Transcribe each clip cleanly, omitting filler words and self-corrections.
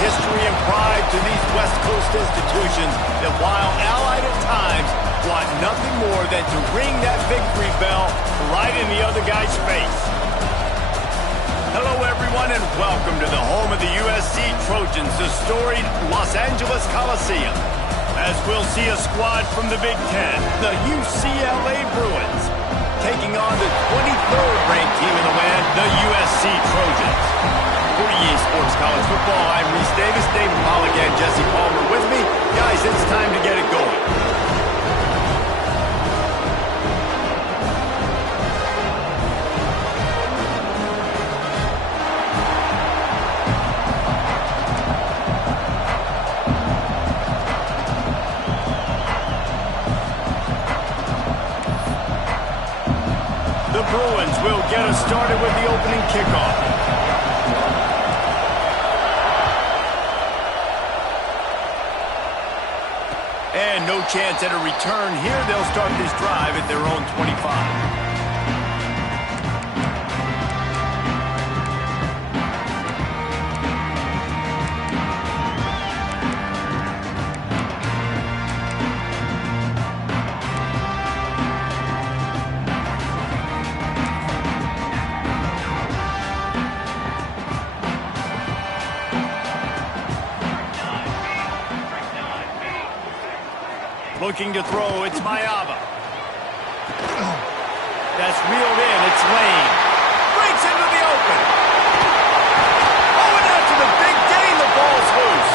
history and pride to these West Coast institutions that, while allied at times, want nothing more than to ring that victory bell right in the other guy's face. Hello, everyone, and welcome to the home of the USC Trojans, the storied Los Angeles Coliseum. As we'll see a squad from the Big Ten, the UCLA Bruins, taking on the 23rd ranked team in the land, the USC Trojans. For EA Sports College Football, I'm Reese Davis, David Pollack, and Jesse Palmer with me. Guys, it's time to get it going. The Bruins will get us started with the opening kickoff. And no chance at a return here. They'll start this drive at their own 25. Looking to throw, it's Mayava. That's reeled in, it's Lane. Breaks into the open. Oh, and after the big gain, the ball's loose.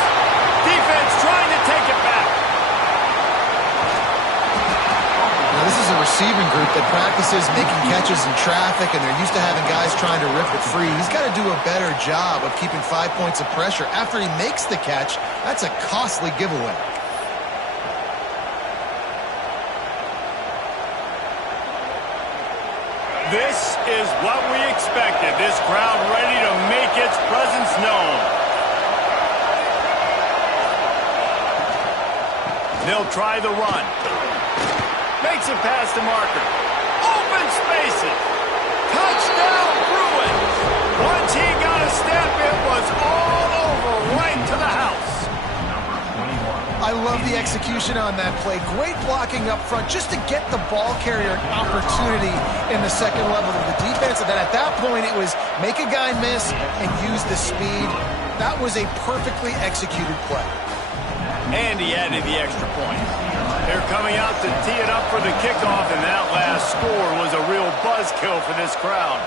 Defense trying to take it back. Now, this is a receiving group that practices making catches in traffic, and they're used to having guys trying to rip it free. He's got to do a better job of keeping 5 points of pressure. After he makes the catch, that's a costly giveaway. This is what we expected. This crowd ready to make its presence known. They'll try the run. Makes it past the marker. Open spaces. Touchdown Bruins. Once he got a step, it was all over right to the house. I love the execution on that play. Great blocking up front just to get the ball carrier an opportunity in the second level of the defense. And then at that point, it was make a guy miss and use the speed. That was a perfectly executed play. And he added the extra point. They're coming out to tee it up for the kickoff, and that last score was a real buzzkill for this crowd.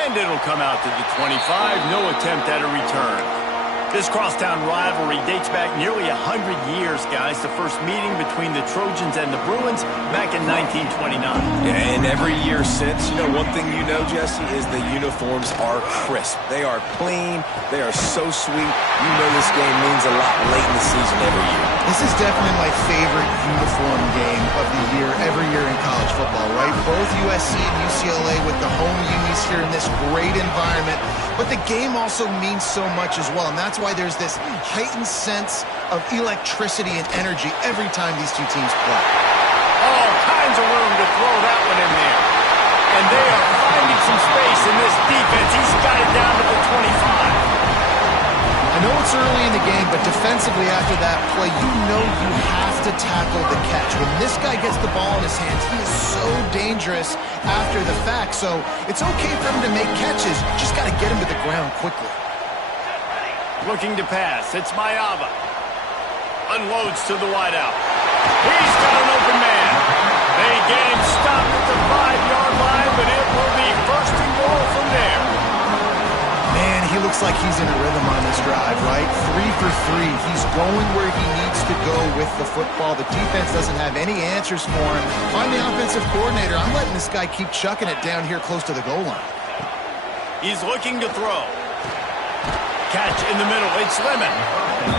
And it'll come out to the 25. No attempt at a return. This crosstown rivalry dates back nearly 100 years, guys. The first meeting between the Trojans and the Bruins back in 1929. Yeah, and every year since, one thing you know, Jesse, is the uniforms are crisp. They are clean. They are so sweet. You know this game means a lot late in the season every year. This is definitely my favorite uniform game of the year, every year in college football, right? Both USC and UCLA with the home unis here in this great environment. But the game also means so much as well, and that's why there's this heightened sense of electricity and energy every time these two teams play. All kinds of room to throw that one in there. And they are finding some space in this defense. He's got it down to the 25. I know it's early in the game, but defensively after that play, you have to tackle the catch. When this guy gets the ball in his hands, he is so dangerous after the fact. So it's okay for him to make catches. Just got to get him to the ground quickly. Looking to pass. It's Mayava. Unloads to the wideout. He's got an open man. They get him stopped at the 5-yard line, but it will be first and goal from there. Man, he looks like he's in a rhythm on this drive, right? 3 for 3. He's going where he needs to go with the football. The defense doesn't have any answers for him. I'm the offensive coordinator. I'm letting this guy keep chucking it down here close to the goal line. He's looking to throw. Catch in the middle. It's Lemon.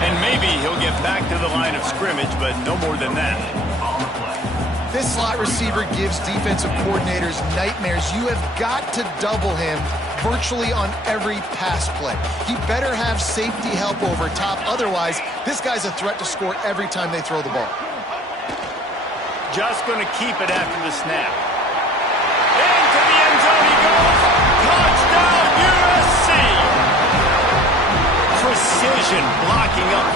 And maybe he'll get back to the line of scrimmage, but no more than that. This slot receiver gives defensive coordinators nightmares. You have got to double him virtually on every pass play. He better have safety help over top. Otherwise, this guy's a threat to score every time they throw the ball. Just going to keep it after the snap. Into the end zone he goes. Touchdown, USC!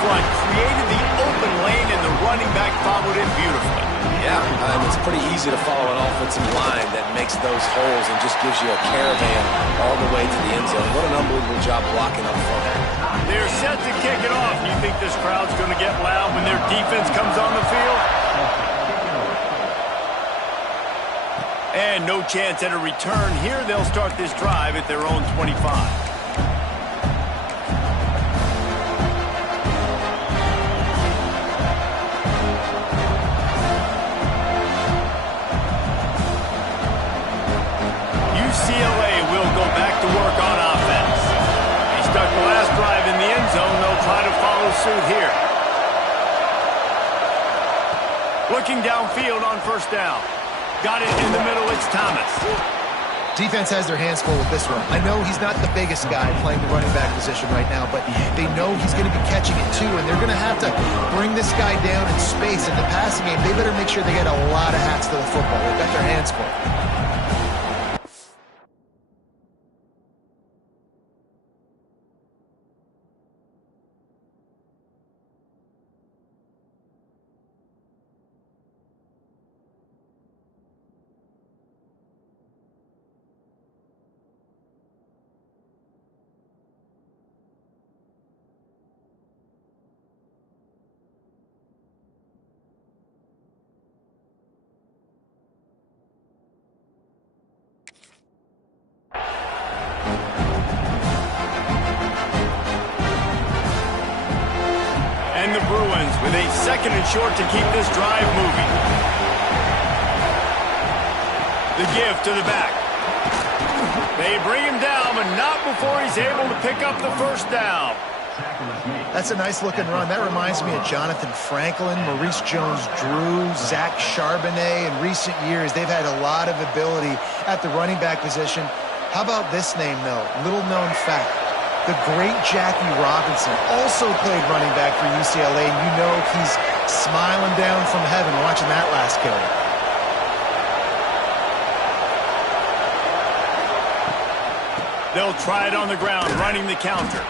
front, created the open lane, and the running back followed it beautifully. Yeah, it's pretty easy to follow an offensive line that makes those holes and just gives you a caravan all the way to the end zone. What an unbelievable job blocking up front. They're set to kick it off. You think this crowd's going to get loud when their defense comes on the field? And no chance at a return here. They'll start this drive at their own 25. UCLA will go back to work on offense. He stuck the last drive in the end zone. They'll try to follow suit here. Looking downfield on first down. Got it in the middle. It's Thomas. Defense has their hands full with this one. I know he's not the biggest guy playing the running back position right now, but they know he's going to be catching it too, and they're going to have to bring this guy down in space. In the passing game, they better make sure they get a lot of hats to the football. They've got their hands full. And the Bruins with a second and short to keep this drive moving. The give to the back. They bring him down, but not before he's able to pick up the first down. That's a nice looking run. That reminds me of Jonathan Franklin, Maurice Jones-Drew, Zach Charbonnet. In recent years, they've had a lot of ability at the running back position. How about this name, though? Little known fact. The great Jackie Robinson also played running back for UCLA, and you know he's smiling down from heaven watching that last carry. They'll try it on the ground, running the counter.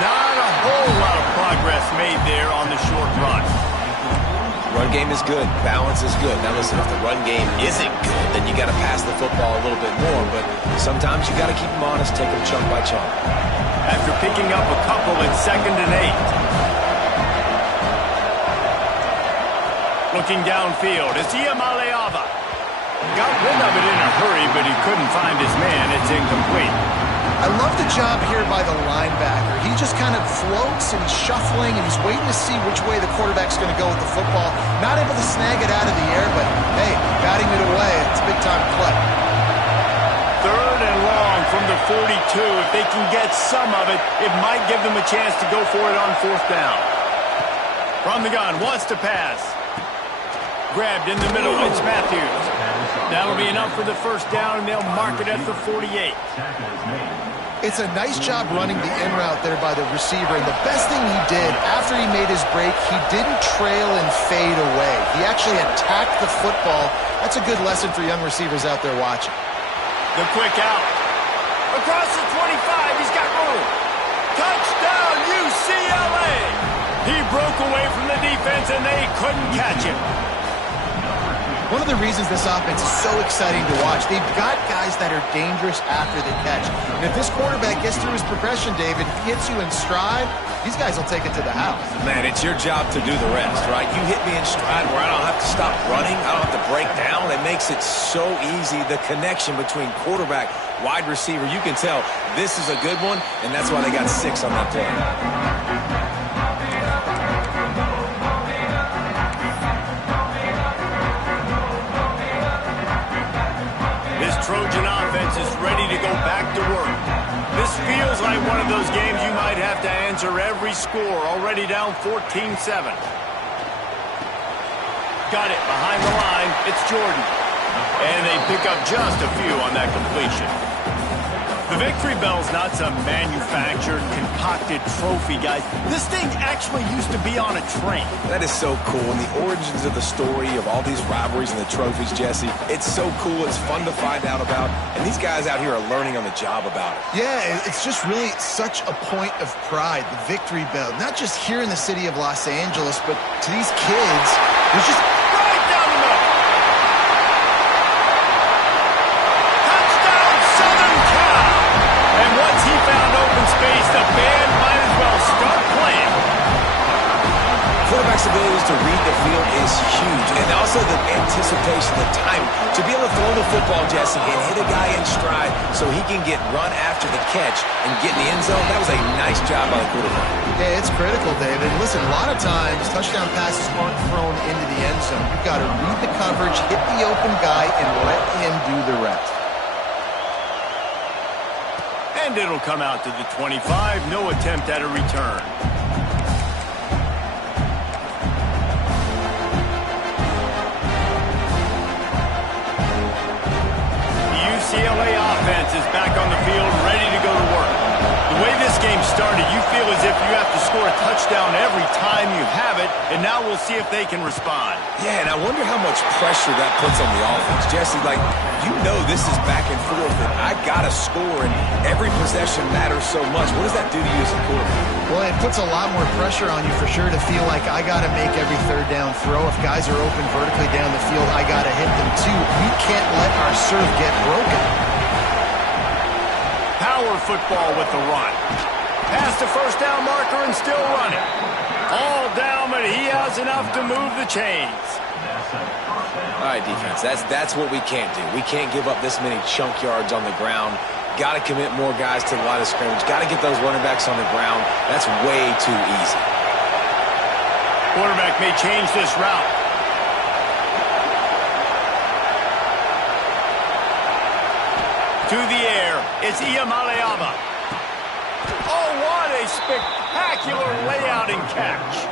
Not a whole lot of progress made there on the short run. Run game is good. Balance is good. Now listen, if the run game isn't good, then you got to pass the football a little bit more. But sometimes you got to keep them honest, take them chunk by chunk. After picking up a couple at 2nd and 8. Looking downfield, it's Iamaleava. Got rid of it in a hurry, but he couldn't find his man. It's incomplete. I love the job here by the linebacker. He just kind of floats and he's shuffling and he's waiting to see which way the quarterback's going to go with the football. Not able to snag it out of the air, but hey, batting it away. It's a big-time play. 3rd and long from the 42. If they can get some of it, it might give them a chance to go for it on 4th down. From the gun, wants to pass. Grabbed in the middle, it's Matthews. That'll be enough for the first down, and they'll mark it at the 48. It's a nice job running the in route there by the receiver, and the best thing he did after he made his break, he didn't trail and fade away. He actually attacked the football. That's a good lesson for young receivers out there watching. The quick out. Across the 25, he's got room. Touchdown, UCLA! He broke away from the defense, and they couldn't catch him. One of the reasons this offense is so exciting to watch, they've got guys that are dangerous after the catch. And if this quarterback gets through his progression, David, hits you in stride, these guys will take it to the house. Man, it's your job to do the rest, right? You hit me in stride where I don't have to stop running. I don't have to break down. It makes it so easy. The connection between quarterback, wide receiver, you can tell this is a good one, and that's why they got 6 on that play. Trojan offense is ready to go back to work. This feels like one of those games you might have to answer every score. Already down 14-7. Got it behind the line. It's Jordan. And they pick up just a few on that completion. The victory bell's not some manufactured, concocted trophy, guys. This thing actually used to be on a train. That is so cool. And the origins of the story of all these rivalries and the trophies, Jesse, it's so cool. It's fun to find out about. And these guys out here are learning on the job about it. Yeah, it's just really such a point of pride, the victory bell. Not just here in the city of Los Angeles, but to these kids, there's just Right down the middle. Touchdown, Southern Cal. And once he found open space, the band might as well start playing. Quarterback's abilities to read the field is huge. And also the anticipation, the time to be able to throw the football, Jesse, and hit a guy in stride so he can get run after the catch and get in the end zone. That was a nice job by the quarterback. yeah, it's critical, David. Listen, a lot of times touchdown passes aren't thrown into the end zone. You've got to read the coverage, hit the open guy, and let him do the rest. And it'll come out to the 25. No attempt at a return. The UCLA offense is back on the field, ready to go to work. The way this game started, you feel as if you have to score a touchdown every time you have it, and now we'll see if they can respond. Yeah, and I wonder how much pressure that puts on the offense. Jesse, like, you know this is back and forth, and I got to score, and every possession matters so much. What does that do to you as a quarterback? Well, it puts a lot more pressure on you for sure to feel like I got to make every third down throw. If guys are open vertically down the field, I got to hit them too. We can't let our serve get broken. Power football with the run. Past the first down marker and still running. All down, but he has enough to move the chains. All right, defense, that's what we can't do. We can't give up this many chunk yards on the ground. Got to commit more guys to the line of scrimmage. Got to get those running backs on the ground. That's way too easy. Quarterback may change this route. To the air, it's Iamaleava. Oh, what a spectacular layout and catch.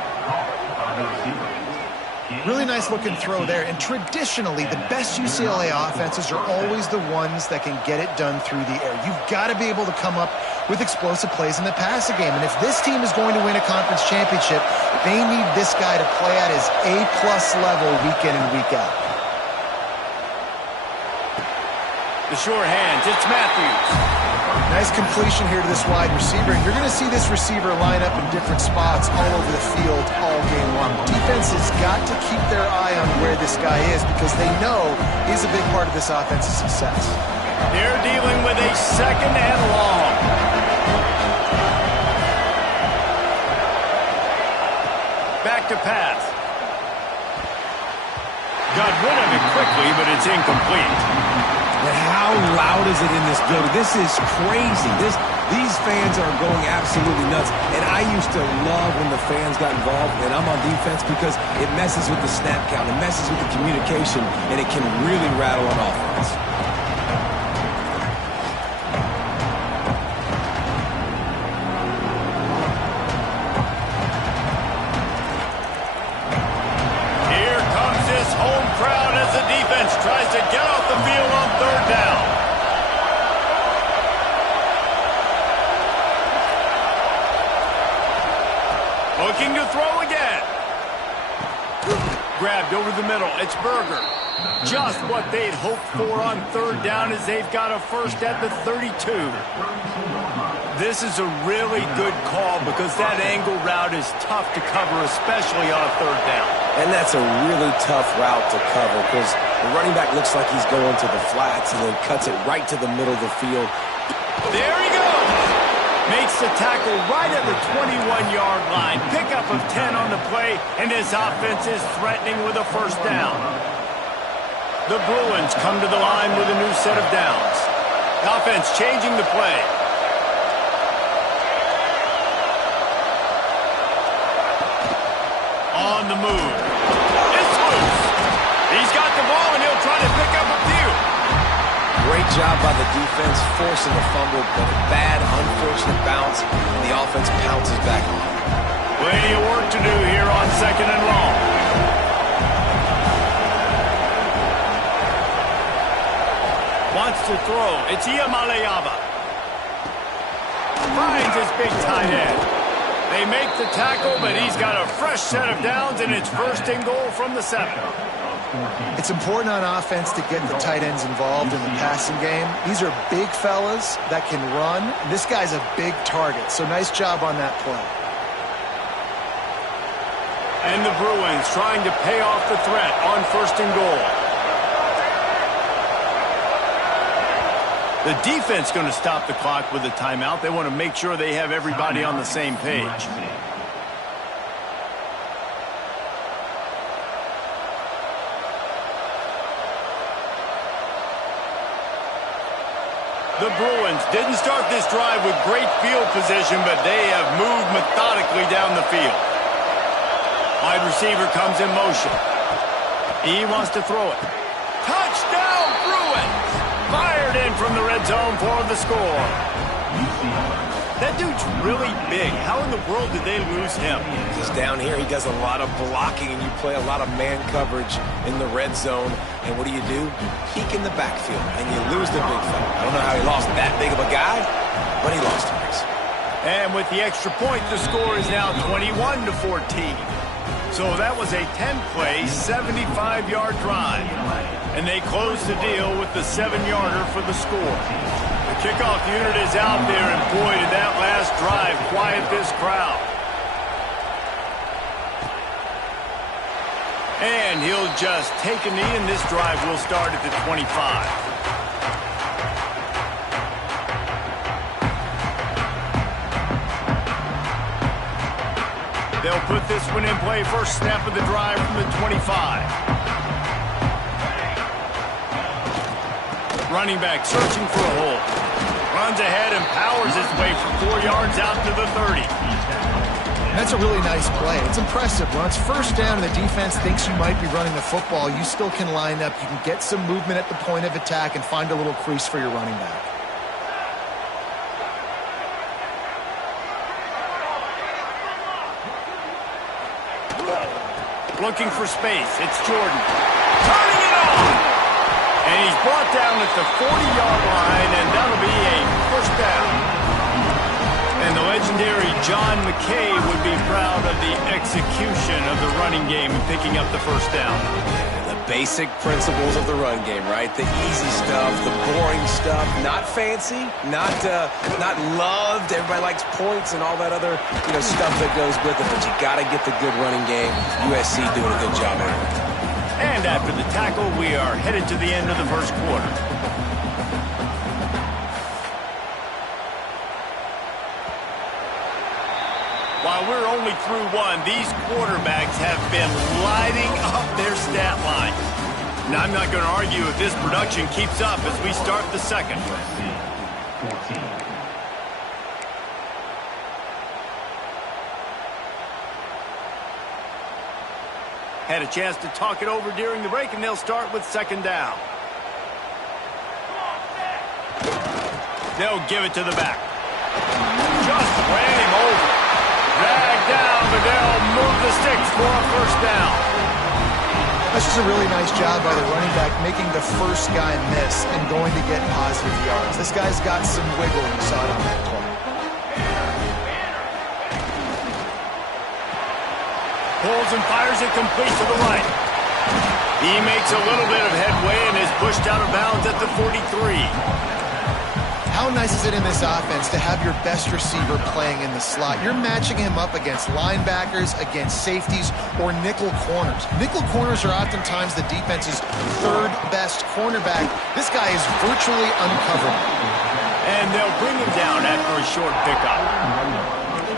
Really nice looking throw there. And traditionally, the best UCLA offenses are always the ones that can get it done through the air. You've got to be able to come up with explosive plays in the passing game. And if this team is going to win a conference championship, they need this guy to play at his A-plus level week in and week out. The sure hands, it's Matthews. Nice completion here to this wide receiver. And you're going to see this receiver line up in different spots all over the field all game long. Defense has got to keep their eye on where this guy is because they know he's a big part of this offense's success. They're dealing with a second and long. Back to pass. Got rid of it quickly, but it's incomplete. And how loud is it in this building? This is crazy. These fans are going absolutely nuts. And I used to love when the fans got involved, and I'm on defense because it messes with the snap count. It messes with the communication, and it can really rattle an offense. Here comes this home crowd as the defense tries to get off the field on third down. Looking to throw again. Grabbed over the middle. It's Berger. Just what they'd hoped for on third down as they've got a first at the 32. This is a really good call because that angle route is tough to cover, especially on a third down. And that's a really tough route to cover because the running back looks like he's going to the flats and then cuts it right to the middle of the field. There he goes. Makes the tackle right at the 21-yard line. Pickup of 10 on the play, and this offense is threatening with a first down. The Bruins come to the line with a new set of downs. Offense changing the play. On the move. It's loose. He's got the ball, and he'll try to pick up a few. Great job by the defense, forcing the fumble, but a bad, unfortunate bounce, and the offense pounces back on. Plenty of work to do here on second and long. Wants to throw. It's Iamaleava. finds his big tight end. They make the tackle, but he's got a fresh set of downs, and it's 1st and goal from the 7. It's important on offense to get the tight ends involved in the passing game. These are big fellas that can run. This guy's a big target, so nice job on that play. And the Bruins trying to pay off the threat on 1st and goal. The defense going to stop the clock with a timeout. They want to make sure they have everybody on the same page. The Bruins didn't start this drive with great field position, but they have moved methodically down the field. Wide receiver comes in motion. He wants to throw it. Touchdown, Bruins! Fired in from the red zone for the score. That dude's really big. How in the world did they lose him? Because down here he does a lot of blocking, and you play a lot of man coverage in the red zone. And what do? Peek in the backfield, and you lose the big fella. I don't know how he lost that big of a guy, but he lost him. And with the extra point, the score is now 21-14. So that was a 10-play, 75-yard drive. And they close the deal with the 7-yarder for the score. The kickoff unit is out there, and boy, did that last drive quiet this crowd. And he'll just take a knee, and this drive will start at the 25. They'll put this one in play. First snap of the drive from the 25. Running back searching for a hole. Runs ahead and powers his way for 4 yards out to the 30. That's a really nice play. It's impressive. When it's 1st down and the defense thinks you might be running the football, you still can line up. You can get some movement at the point of attack and find a little crease for your running back. Looking for space. It's Jordan. Turning it on! And he's brought down at the 40-yard line, and that'll be a 1st down. And the legendary John McKay would be proud of the execution of the running game and picking up the 1st down. The basic principles of the run game, right? The easy stuff, the boring stuff, not fancy, not loved. Everybody likes points and all that other stuff that goes with it, but you got to get the good running game. USC doing a good job of it. And after the tackle, we are headed to the end of the 1st quarter. While we're only through one, these quarterbacks have been lighting up their stat lines. Now, I'm not going to argue if this production keeps up as we start the 2nd. Had a chance to talk it over during the break, and they'll start with 2nd down. They'll give it to the back. Just ran him over. Dragged down, but they'll move the sticks for a 1st down. That's just a really nice job by the running back, making the first guy miss and going to get positive yards. This guy's got some wiggle, and you saw it on that play. Pulls and fires it complete to the right. He makes a little bit of headway and is pushed out of bounds at the 43. How nice is it in this offense to have your best receiver playing in the slot? You're matching him up against linebackers, against safeties, or nickel corners. Nickel corners are oftentimes the defense's 3rd best cornerback. This guy is virtually uncoverable. And they'll bring him down after a short pickup.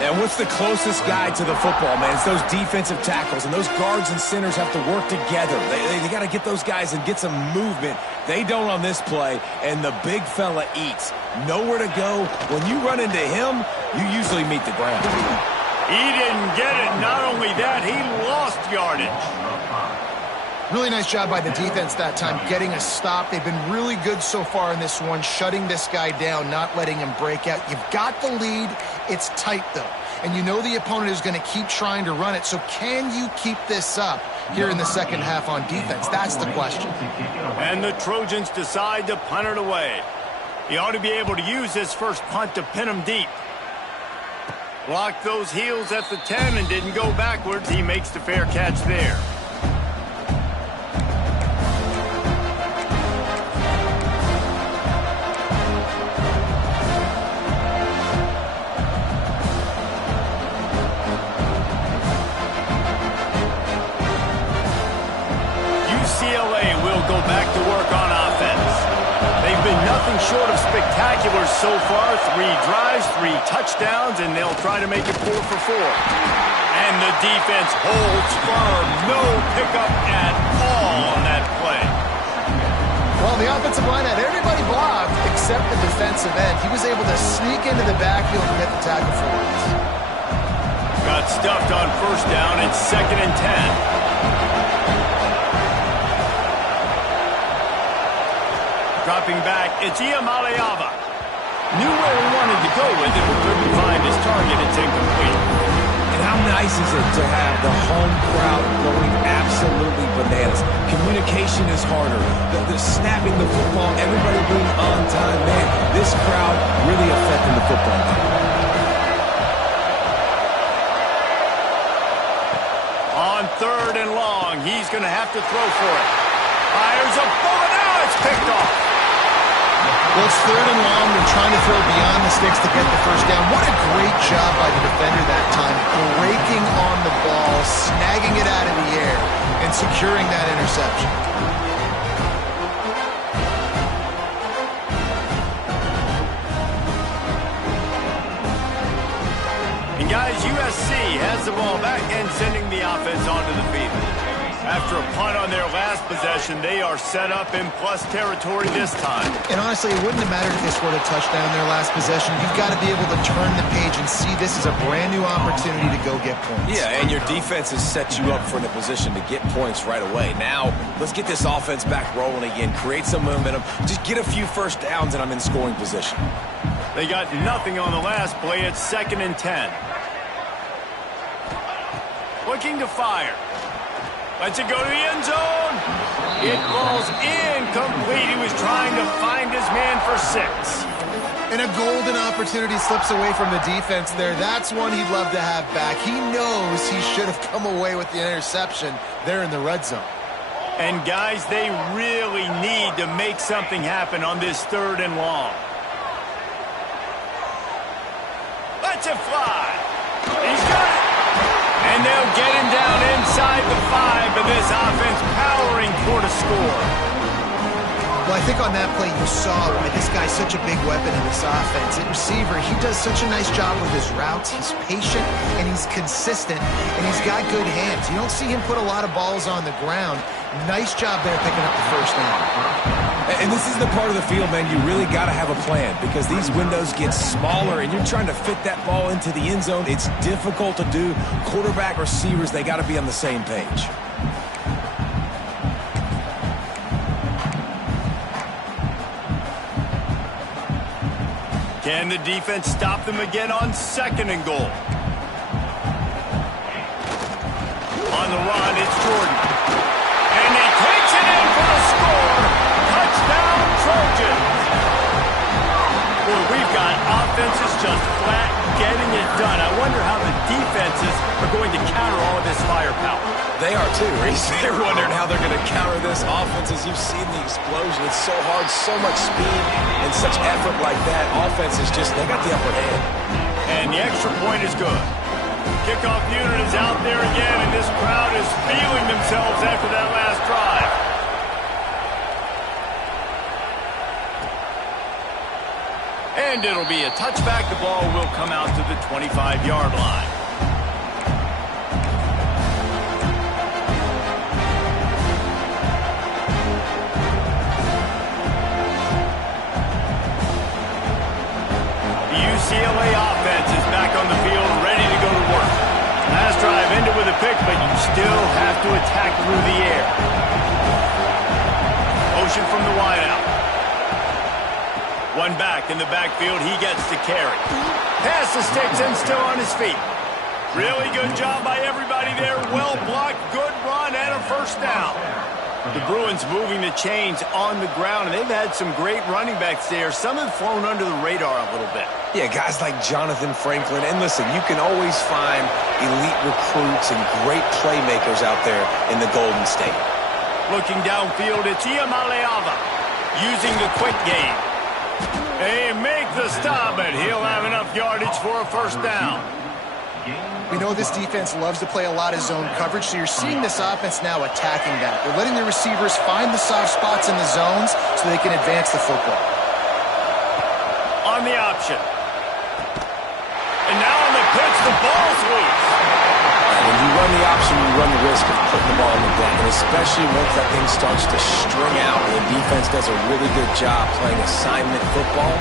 And what's the closest guy to the football, man? It's those defensive tackles, and those guards and centers have to work together. They got to get those guys and get some movement. They don't on this play, and the big fella eats. Nowhere to go. When you run into him, you usually meet the ground. He didn't get it. Not only that, he lost yardage. Really nice job by the defense that time, getting a stop. They've been really good so far in this one, shutting this guy down, not letting him break out. You've got the lead. It's tight, though. And you know the opponent is going to keep trying to run it. So can you keep this up here in the 2nd half on defense? That's the question. And the Trojans decide to punt it away. He ought to be able to use his first punt to pin him deep. Blocked those heels at the 10 and didn't go backwards. He makes the fair catch there. UCLA will go back to work on offense. They've been nothing short of spectacular so far. 3 drives, 3 touchdowns, and they'll try to make it 4 for 4. And the defense holds firm. No pickup at all on that play. Well, the offensive line had everybody blocked except the defensive end. He was able to sneak into the backfield and get the tackle for once. Got stuffed on first down. It's 2nd and 10. Dropping back, it's Iamaleava. Knew where he wanted to go with it, but couldn't find his target. It's incomplete. And how nice is it to have the home crowd going absolutely bananas? Communication is harder. The snapping the football, everybody being on time. Man, this crowd really affecting the football game. On 3rd and long, he's going to have to throw for it. Fires a bullet. Now it's picked off. Well, it's 3rd and long. They're trying to throw beyond the sticks to get the first down. What a great job by the defender that time, breaking on the ball, snagging it out of the air, and securing that interception. And guys, USC has the ball back and sending the offense onto the field. After a punt on their last possession, they are set up in plus territory this time. And honestly, it wouldn't have mattered if they scored a touchdown their last possession. You've got to be able to turn the page and see this is a brand new opportunity to go get points. Yeah, and your defense has set you up for the position to get points right away. Now, let's get this offense back rolling again, create some momentum, just get a few first downs, and I'm in scoring position. They got nothing on the last play. It's 2nd and 10. Looking to fire. Lets it go to the end zone. It falls incomplete. He was trying to find his man for 6. And a golden opportunity slips away from the defense there. That's one he'd love to have back. He knows he should have come away with the interception there in the red zone. And guys, they really need to make something happen on this 3rd and long. Lets it fly. He's got it. And they'll get him down inside the 5, and this offense powering toward a score. Well, I think on that play you saw why this guy's such a big weapon in this offense. At receiver, he does such a nice job with his routes. He's patient, and he's consistent, and he's got good hands. You don't see him put a lot of balls on the ground. Nice job there picking up the first down. And this is the part of the field, man, you really got to have a plan because these windows get smaller and you're trying to fit that ball into the end zone. It's difficult to do. Quarterback, receivers, they got to be on the same page. Can the defense stop them again on 2nd and goal? On the run, it's Jordan. And he takes it in for the score. Touchdown, Trojans. Boy, we've got offenses just flat getting it done. I wonder how the defenses are going to counter all of this firepower. They are too, Reese. They're wondering how they're going to counter this offense. As you've seen the explosion, it's so hard, so much speed, and such effort like that. Offense is just, they got the upper hand. And the extra point is good. Kickoff unit is out there again, and this crowd is feeling themselves after that last drive. And it'll be a touchback. The ball will come out to the 25-yard line. The UCLA offense is back on the field, ready to go to work. Last drive ended with a pick, but you still have to attack through the air. Motion from the wideout. One back in the backfield, he gets to carry. Pass the sticks and still on his feet. Really good job by everybody there. Well blocked, good run, and a first down. The Bruins moving the chains on the ground, and they've had some great running backs there. Some have flown under the radar a little bit. Yeah, guys like Jonathan Franklin. And listen, you can always find elite recruits and great playmakers out there in the Golden State. Looking downfield, it's Ucla using the quick game. They make the stop, and he'll have enough yardage for a first down. We know this defense loves to play a lot of zone coverage, so you're seeing this offense now attacking that. They're letting the receivers find the soft spots in the zones so they can advance the football. On the option. And now on the pitch, the ball's loose. When you run the option, you run the risk of putting the ball in the ground, and especially once that thing starts to string out, the defense does a really good job playing assignment football.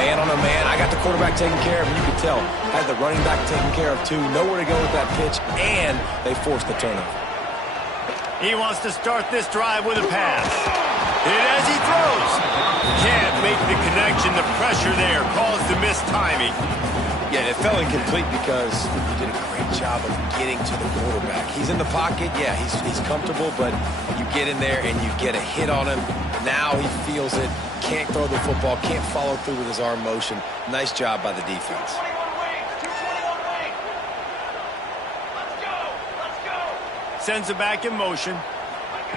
Man on a man, I got the quarterback taken care of, and you can tell, had the running back taken care of too, nowhere to go with that pitch, and they forced the turnover. He wants to start this drive with a pass. Hit as he throws. Can't make the connection. The pressure there caused the missed timing. Yeah, it fell incomplete because he did a great job of getting to the quarterback. He's in the pocket. Yeah, he's comfortable, but you get in there and you get a hit on him. Now he feels it. Can't throw the football. Can't follow through with his arm motion. Nice job by the defense. Sends it back in motion.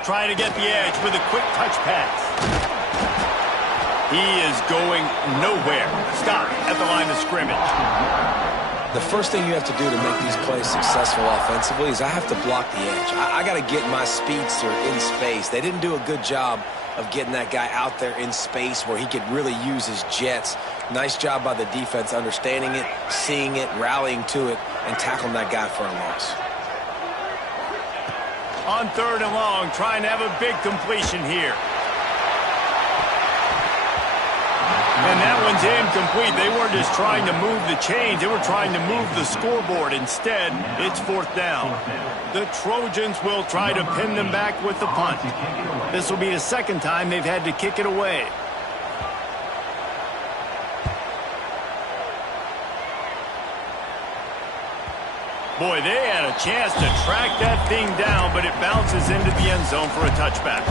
Trying to get the edge with a quick touch pass. He is going nowhere. Stop at the line of scrimmage. The first thing you have to do to make these plays successful offensively is I have to block the edge. I got to get my speedster in space. They didn't do a good job of getting that guy out there in space where he could really use his jets. Nice job by the defense understanding it, seeing it, rallying to it, and tackling that guy for a loss. On 3rd and long, trying to have a big completion here. And that one's incomplete. They weren't just trying to move the chains. They were trying to move the scoreboard. Instead, it's 4th down. The Trojans will try to pin them back with the punt. This will be the second time they've had to kick it away. Boy, they had a chance to track that thing down, but it bounces into the end zone for a touchback.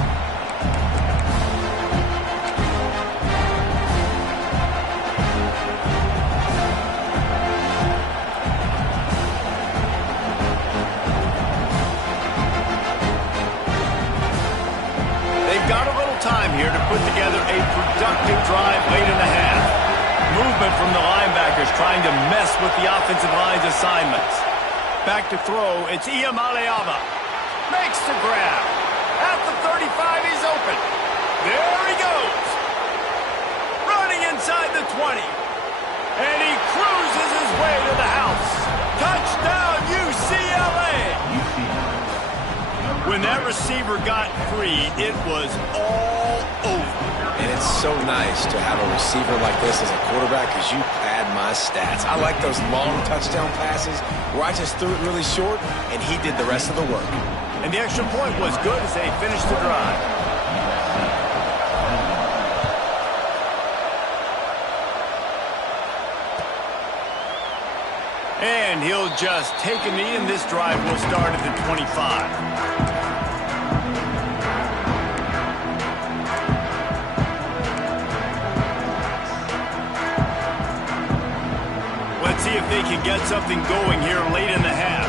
They've got a little time here to put together a productive drive late in the half. Movement from the linebackers trying to mess with the offensive line's assignments. Back to throw, it's Ucla. Makes the grab. At the 35, he's open. There he goes. Running inside the 20. And he cruises his way to the house. Touchdown, UCLA. When that receiver got free, it was all over. And it's so nice to have a receiver like this as a quarterback because you pad my stats. I like those long touchdown passes where I just threw it really short and he did the rest of the work. And the extra point was good as they finished the drive. And he'll just take a knee, and this drive will start at the 25. Let's see if they can get something going here late in the half.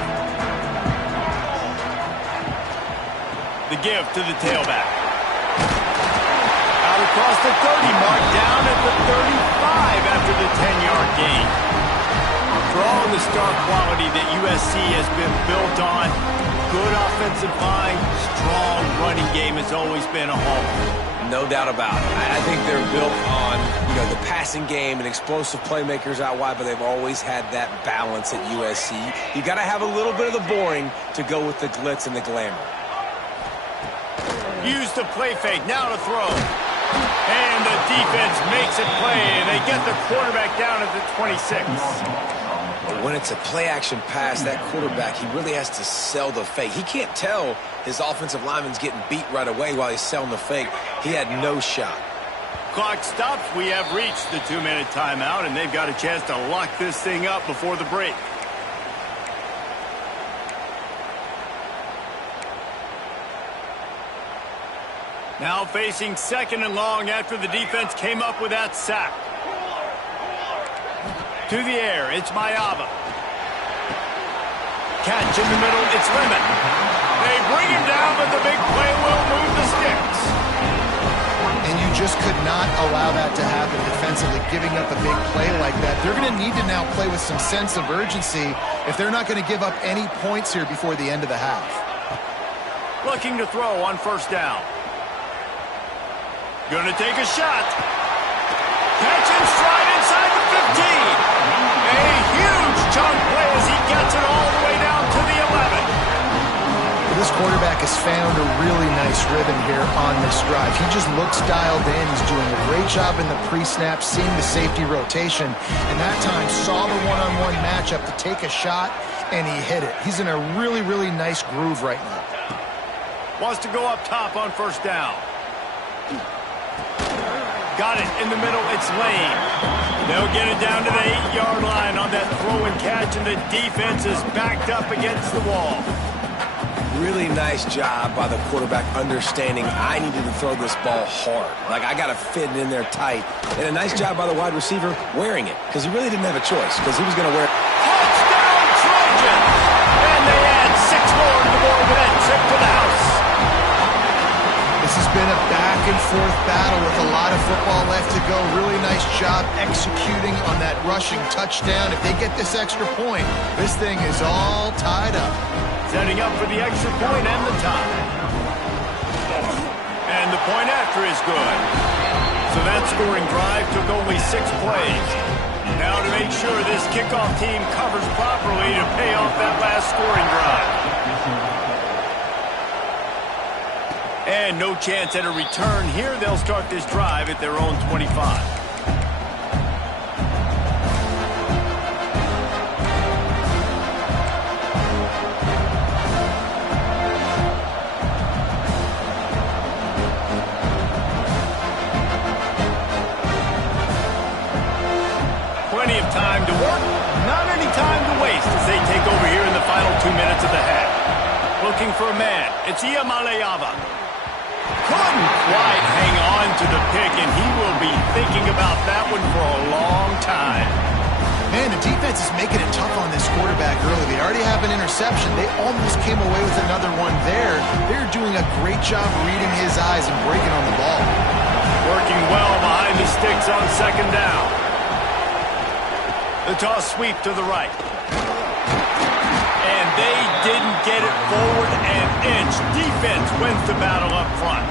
The give to the tailback. Out across the 30 mark, down at the 35 after the 10-yard gain. For all of the star quality that USC has been built on, good offensive line, strong running game has always been a hallmark. No doubt about it. I think they're built on, the passing game and explosive playmakers out wide, but they've always had that balance at USC. You got to have a little bit of the boring to go with the glitz and the glamour. Use the play fake, now to throw. And the defense makes it play, and they get the quarterback down at the 26. But when it's a play-action pass, that quarterback, he really has to sell the fake. He can't tell his offensive lineman's getting beat right away while he's selling the fake. He had no shot. Clock stops. We have reached the 2-minute timeout, and they've got a chance to lock this thing up before the break. Now facing 2nd and long after the defense came up with that sack. To the air, it's Mayava. Catch in the middle, it's Lemon. They bring him down, but the big play will move the sticks. And you just could not allow that to happen defensively, giving up a big play like that. They're going to need to now play with some sense of urgency if they're not going to give up any points here before the end of the half. Looking to throw on 1st down. Gonna take a shot. Catch and stride inside the 15. A huge chunk play as he gets it all the way down to the 11. This quarterback has found a really nice rhythm here on this drive. He just looks dialed in. He's doing a great job in the pre-snap, seeing the safety rotation, and that time saw the one-on-one matchup to take a shot, and he hit it. He's in a really, really nice groove right now. Wants to go up top on 1st down. Got it in the middle, it's Lane. They'll get it down to the 8-yard line on that throw and catch, and the defense is backed up against the wall. Really nice job by the quarterback understanding I needed to throw this ball hard. Like, I got to fit it in there tight. And a nice job by the wide receiver wearing it, because he really didn't have a choice, because he was going to wear it. Touchdown, Trojans! And they add 6 more to the board with that trip to the house. This has been a back-and-forth battle with a lot of football left to go. Really nice job executing on that rushing touchdown. If they get this extra point, this thing is all tied up. Setting up for the extra point and the tie. And the point after is good. So that scoring drive took only 6 plays. Now to make sure this kickoff team covers properly to pay off that last scoring drive. And no chance at a return here. They'll start this drive at their own 25. Plenty of time to work, not any time to waste as they take over here in the final 2 minutes of the half. Looking for a man, it's Iamaleava. Couldn't quite hang on to the pick, and he will be thinking about that one for a long time. Man, the defense is making it tough on this quarterback early. They already have an interception. They almost came away with another one there. They're doing a great job reading his eyes and breaking on the ball. Working well behind the sticks on 2nd down. The toss sweep to the right. And they didn't get it forward an inch. Defense wins the battle up front.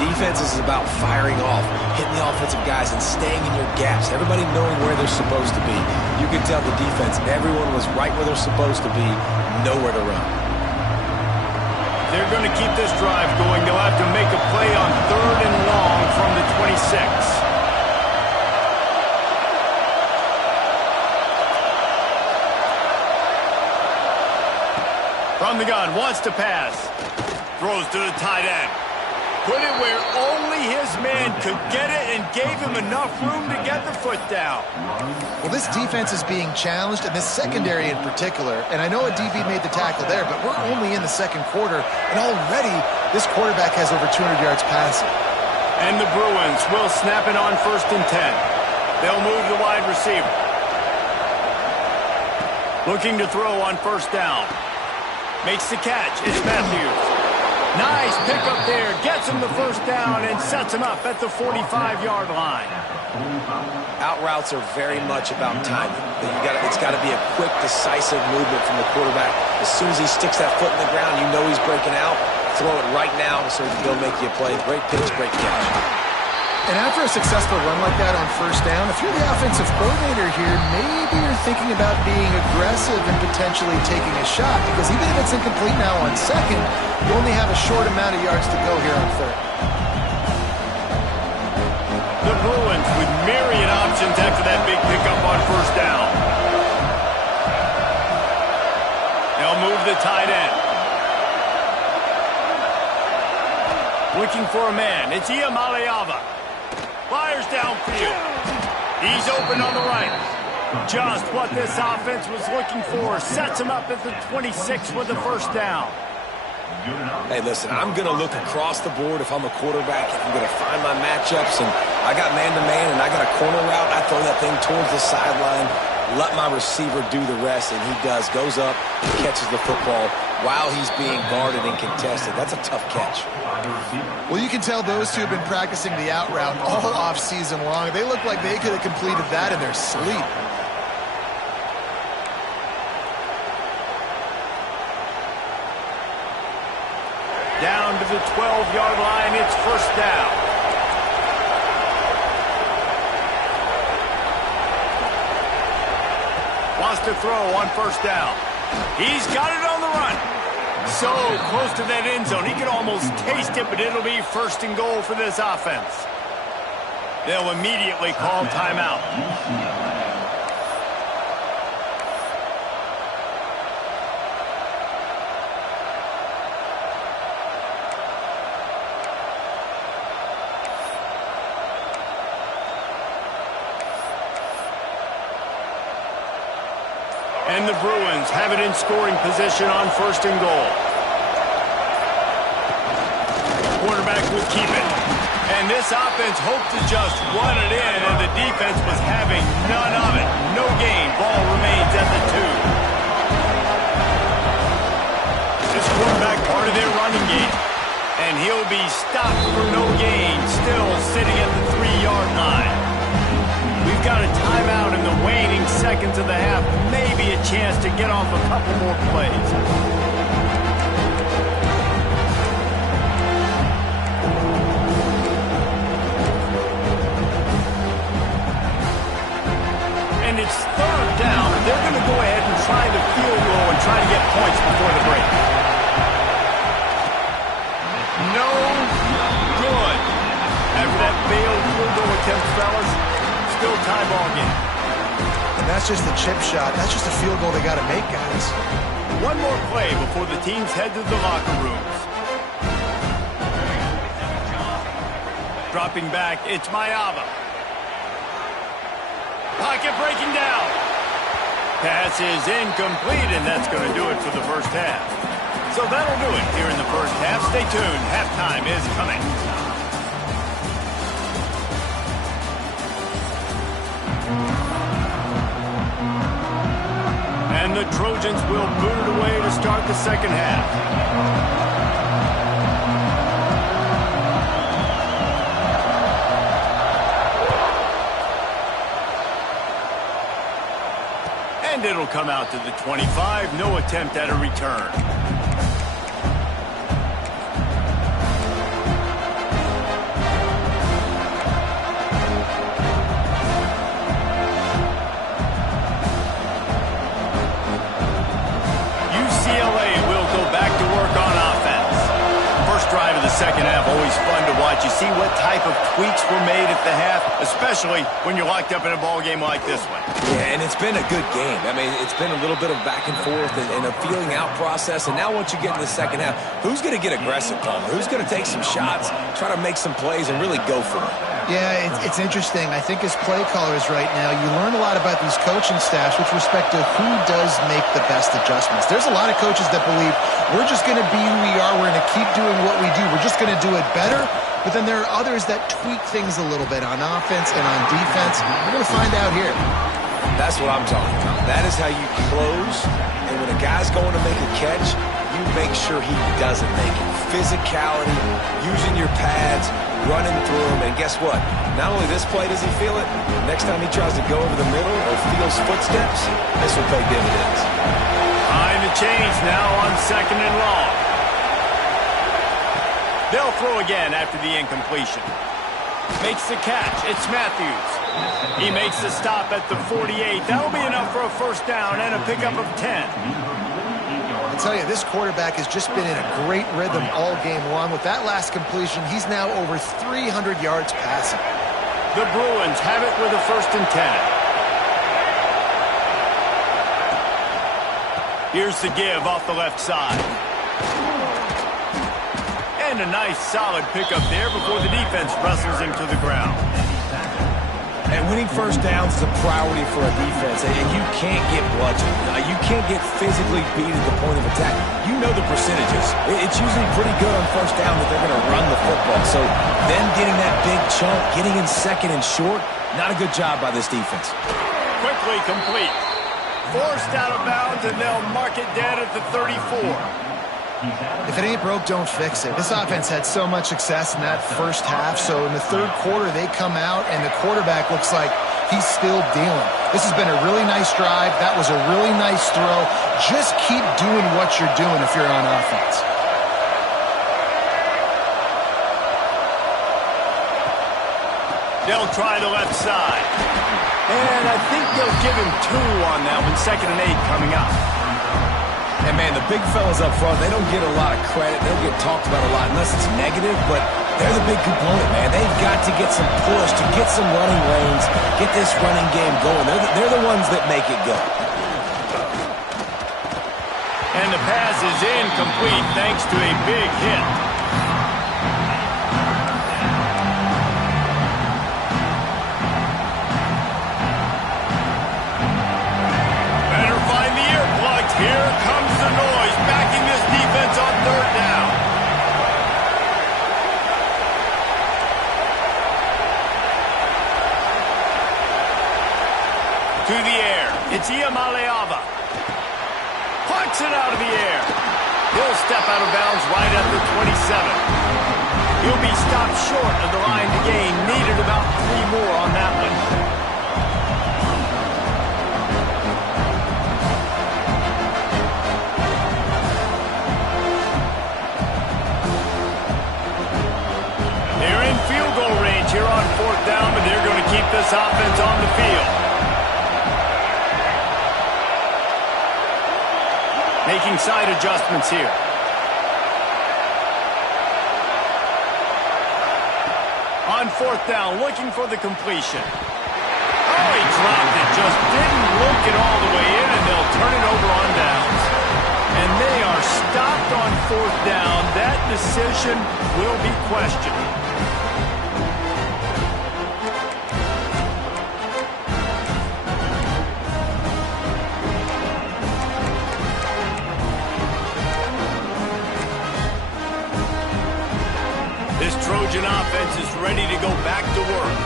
Defense is about firing off, hitting the offensive guys, and staying in your gaps. Everybody knowing where they're supposed to be. You can tell the defense, everyone was right where they're supposed to be, nowhere to run. They're going to keep this drive going. They'll have to make a play on 3rd and long from the 26. From the gun, wants to pass. Throws to the tight end. Put it where only his man could get it and gave him enough room to get the foot down. Well, this defense is being challenged, and this secondary in particular. And I know a DB made the tackle there, but we're only in the 2nd quarter, and already this quarterback has over 200 yards passing. And the Bruins will snap it on 1st and 10. They'll move the wide receiver. Looking to throw on 1st down. Makes the catch. It's Matthews. Nice pickup there. Gets him the 1st down and sets him up at the 45-yard line. Out routes are very much about timing. It's got to be a quick, decisive movement from the quarterback. As soon as he sticks that foot in the ground, you know he's breaking out. Throw it right now so he'll make you a play. Great pitch, great catch. And after a successful run like that on 1st down, if you're the offensive coordinator here, maybe you're thinking about being aggressive and potentially taking a shot, because even if it's incomplete now on 2nd, you only have a short amount of yards to go here on 3rd. The Bruins with myriad options after that big pickup on 1st down. They'll move the tight end. Looking for a man. It's Iamaleava. Fires downfield. He's open on the right. Just what this offense was looking for. Sets him up at the 26 with the 1st down. Hey, listen, I'm going to look across the board if I'm a quarterback, and I'm going to find my matchups, and I got man-to-man, and I got a corner route. I throw that thing towards the sideline, let my receiver do the rest, and he does. Goes up, catches the football while he's being guarded and contested. That's a tough catch. Well, you can tell those two have been practicing the out route all off-season long. They look like they could have completed that in their sleep. Down to the 12-yard line, it's first down. Wants to throw on first down. He's got it on the run. So close to that end zone. He could almost taste it, but it'll be first and goal for this offense. They'll immediately call timeout. And the Bruins have it in scoring position on first and goal. Quarterback will keep it. And this offense hoped to just run it in, and the defense was having none of it. No gain. Ball remains at the 2. This quarterback part of their running game. And he'll be stopped for no gain, still sitting at the 3-yard line. We've got a timeout in the waning seconds of the half. Maybe a chance to get off a couple more plays. And it's third down. They're going to go ahead and try the field goal and try to get points before the break. No good. After that failed field goal attempt, fellas, still tie ball game. And that's just the chip shot. That's just a field goal they got to make, guys. One more play before the teams head to the locker rooms. Dropping back, it's Mayava. Pocket breaking down. Pass is incomplete, and that's going to do it for the first half. So that'll do it here in the first half. Stay tuned. Halftime is coming. And the Trojans will boot it away to start the second half. And it'll come out to the 25. No attempt at a return. Drive of the second half, always fun to watch. You see what type of tweaks were made at the half, especially when you're locked up in a ball game like this one. Yeah, and it's been a good game. I mean, it's been a little bit of back and forth and a feeling out process. And now once you get to the second half, who's going to get aggressive, Palmer? Who's going to take some shots, try to make some plays, and really go for it? Yeah, it's interesting. I think as play callers right now, you learn a lot about these coaching staffs with respect to who does make the best adjustments. There's a lot of coaches that believe we're just going to be who we are. We're going to keep doing what we do. We're just going to do it better. But then there are others that tweak things a little bit on offense and on defense. We're going to find out here. That's what I'm talking about. That is how you close. And when a guy's going to make a catch, you make sure he doesn't make it. Physicality, using your pads, running through him. And guess what? Not only this play does he feel it, next time he tries to go over the middle or feels footsteps, this will pay dividends. Behind the chains now on second and long. They'll throw again after the incompletion. Makes the catch. It's Matthews. He makes the stop at the 48. That'll be enough for a first down and a pickup of 10. I tell you, this quarterback has just been in a great rhythm all game long. With that last completion, he's now over 300 yards passing. The Bruins have it with a first and 10. Here's the give off the left side. And a nice solid pickup there before the defense wrestles him to the ground. And winning first downs is a priority for a defense, and you can't get bludgeoned. You can't get physically beat at the point of attack. You know the percentages. It's usually pretty good on first down that they're going to run the football. So them getting that big chunk, getting in second and short, not a good job by this defense. Quickly complete. Forced out of bounds, and they'll mark it dead at the 34. If it ain't broke, don't fix it. This offense had so much success in that first half, so in the third quarter, they come out, and the quarterback looks like he's still dealing. This has been a really nice drive. That was a really nice throw. Just keep doing what you're doing if you're on offense. They'll try the left side. And I think they'll give him 2 on that one, 2nd and 8 coming up. And, man, the big fellas up front, they don't get a lot of credit. They don't get talked about a lot unless it's negative, but they're the big component, man. They've got to get some push, to get some running lanes, get this running game going. They're the ones that make it go. And the pass is incomplete thanks to a big hit. Here comes the noise, backing this defense on 3rd down. To the air, it's Iamaleava. Punts it out of the air. He'll step out of bounds right at the 27. He'll be stopped short of the line to gain. Needed about 3 more on that one. Here on 4th down, but they're going to keep this offense on the field. Making side adjustments here. On 4th down, looking for the completion. Oh, he dropped it. Just didn't look it all the way in, and they'll turn it over on downs. And they are stopped on 4th down. That decision will be questioned. This Trojan offense is ready to go back to work.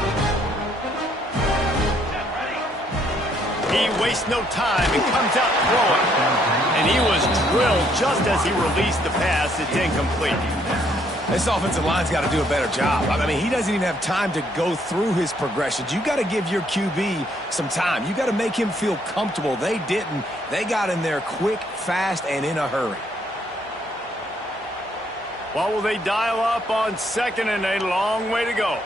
He wastes no time and comes out throwing. And he was drilled just as he released the pass. It's incomplete. This offensive line's got to do a better job. I mean, he doesn't even have time to go through his progressions. You got to give your QB some time. You got to make him feel comfortable. They didn't. They got in there quick, fast, and in a hurry. What will they dial up on 2nd and 8? Long way to go.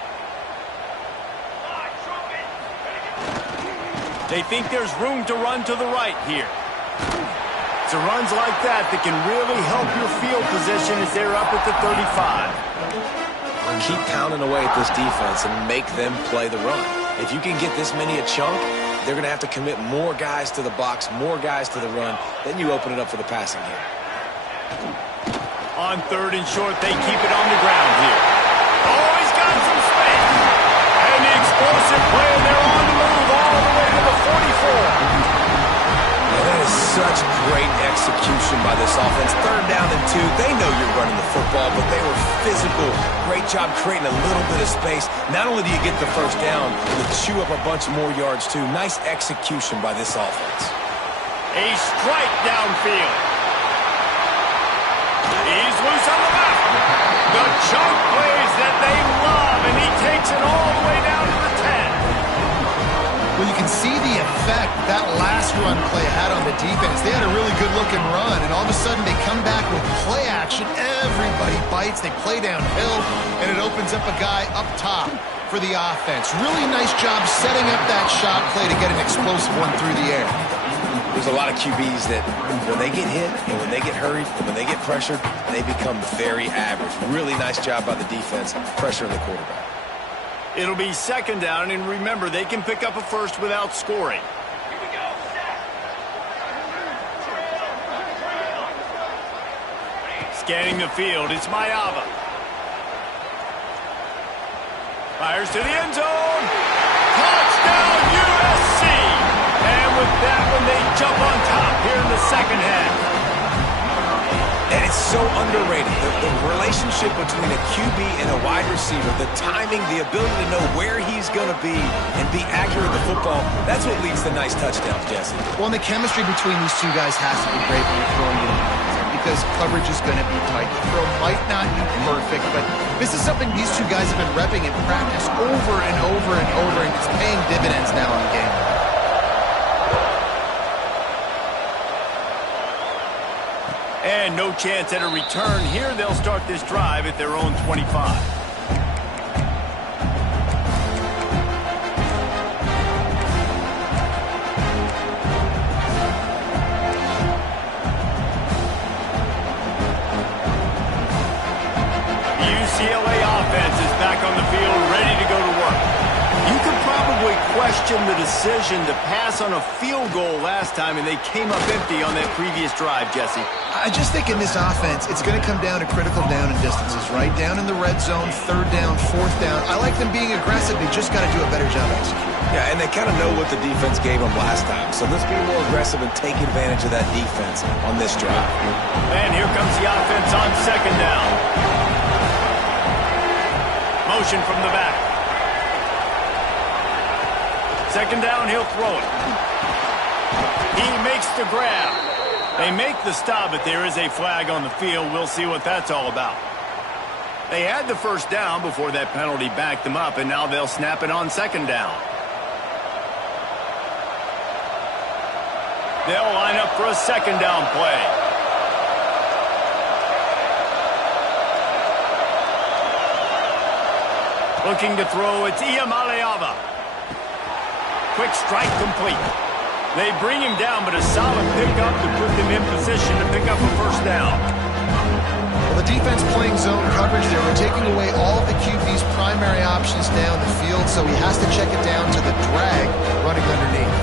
They think there's room to run to the right here. It's a runs like that that can really help your field position as they're up at the 35. Keep pounding away at this defense and make them play the run. If you can get this many a chunk, they're going to have to commit more guys to the box, more guys to the run. Then you open it up for the passing game. On 3rd and short, they keep it on the ground here. Oh, he's got some space. And the explosive play, and they're on the move all the way to the 44. That is such great execution by this offense. 3rd down and 2. They know you're running the football, but they were physical. Great job creating a little bit of space. Not only do you get the first down, but chew up a bunch more yards, too. Nice execution by this offense. A strike downfield. He's loose on the left. The chunk plays that they love, and he takes it all the way down to the 10. Well, you can see the effect that last run play had on the defense. They had a really good-looking run, and all of a sudden they come back with play action. Everybody bites. They play downhill, and it opens up a guy up top for the offense. Really nice job setting up that shot play to get an explosive one through the air. There's a lot of QBs that when they get hit and when they get hurried and when they get pressured, they become very average. Really nice job by the defense, pressuring the quarterback. It'll be 2nd down, and remember, they can pick up a first without scoring. Here we go. Scanning the field, it's Maiava. Fires to the end zone. Touchdown, USC! And with that one, they jump on top here in the second half. And it's so underrated. The relationship between a QB and a wide receiver, the timing, the ability to know where he's going to be and be accurate with the football, that's what leads to nice touchdowns, Jesse. Well, and the chemistry between these two guys has to be great when you're throwing it because coverage is going to be tight. The throw might not be perfect, but this is something these two guys have been repping in practice over and over and over, and it's paying dividends now in the game. And no chance at a return here. They'll start this drive at their own 25. The UCLA offense is back on the field, ready to go to work. You could probably question the decision to pass on a field goal last time, and they came up empty on that previous drive, Jesse. I just think in this offense, it's going to come down to critical down and distances, right? Down in the red zone, third down, fourth down. I like them being aggressive. They just got to do a better job executing. Yeah, and they kind of know what the defense gave them last time. So let's be more aggressive and take advantage of that defense on this drive. And here comes the offense on second down. Motion from the back. Second down, he'll throw it. He makes the grab. They make the stop, but there is a flag on the field. We'll see what that's all about. They had the first down before that penalty backed them up, and now they'll snap it on second down. They'll line up for a second down play. Looking to throw, it's Iamaleava. Quick strike complete. They bring him down, but a solid pickup to put them in position to pick up a first down. Well, the defense playing zone coverage there. We're taking away all of the QB's primary options down the field, so he has to check it down to the drag running underneath.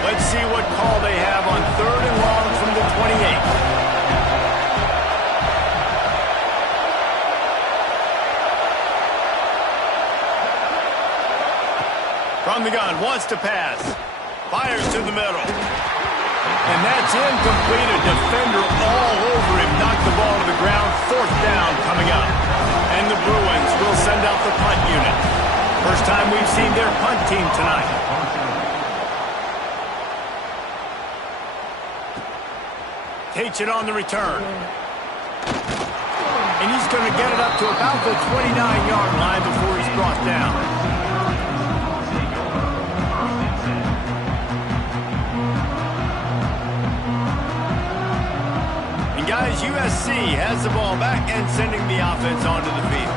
Let's see what call they have on third and long from the 28. From the gun, wants to pass. Fires to the middle. And that's incomplete. A defender all over him. Knocked the ball to the ground. Fourth down coming up. And the Bruins will send out the punt unit. First time we've seen their punt team tonight. Takes it on the return. And he's going to get it up to about the 29-yard line before he's brought down. Guys, USC has the ball back and sending the offense onto the field.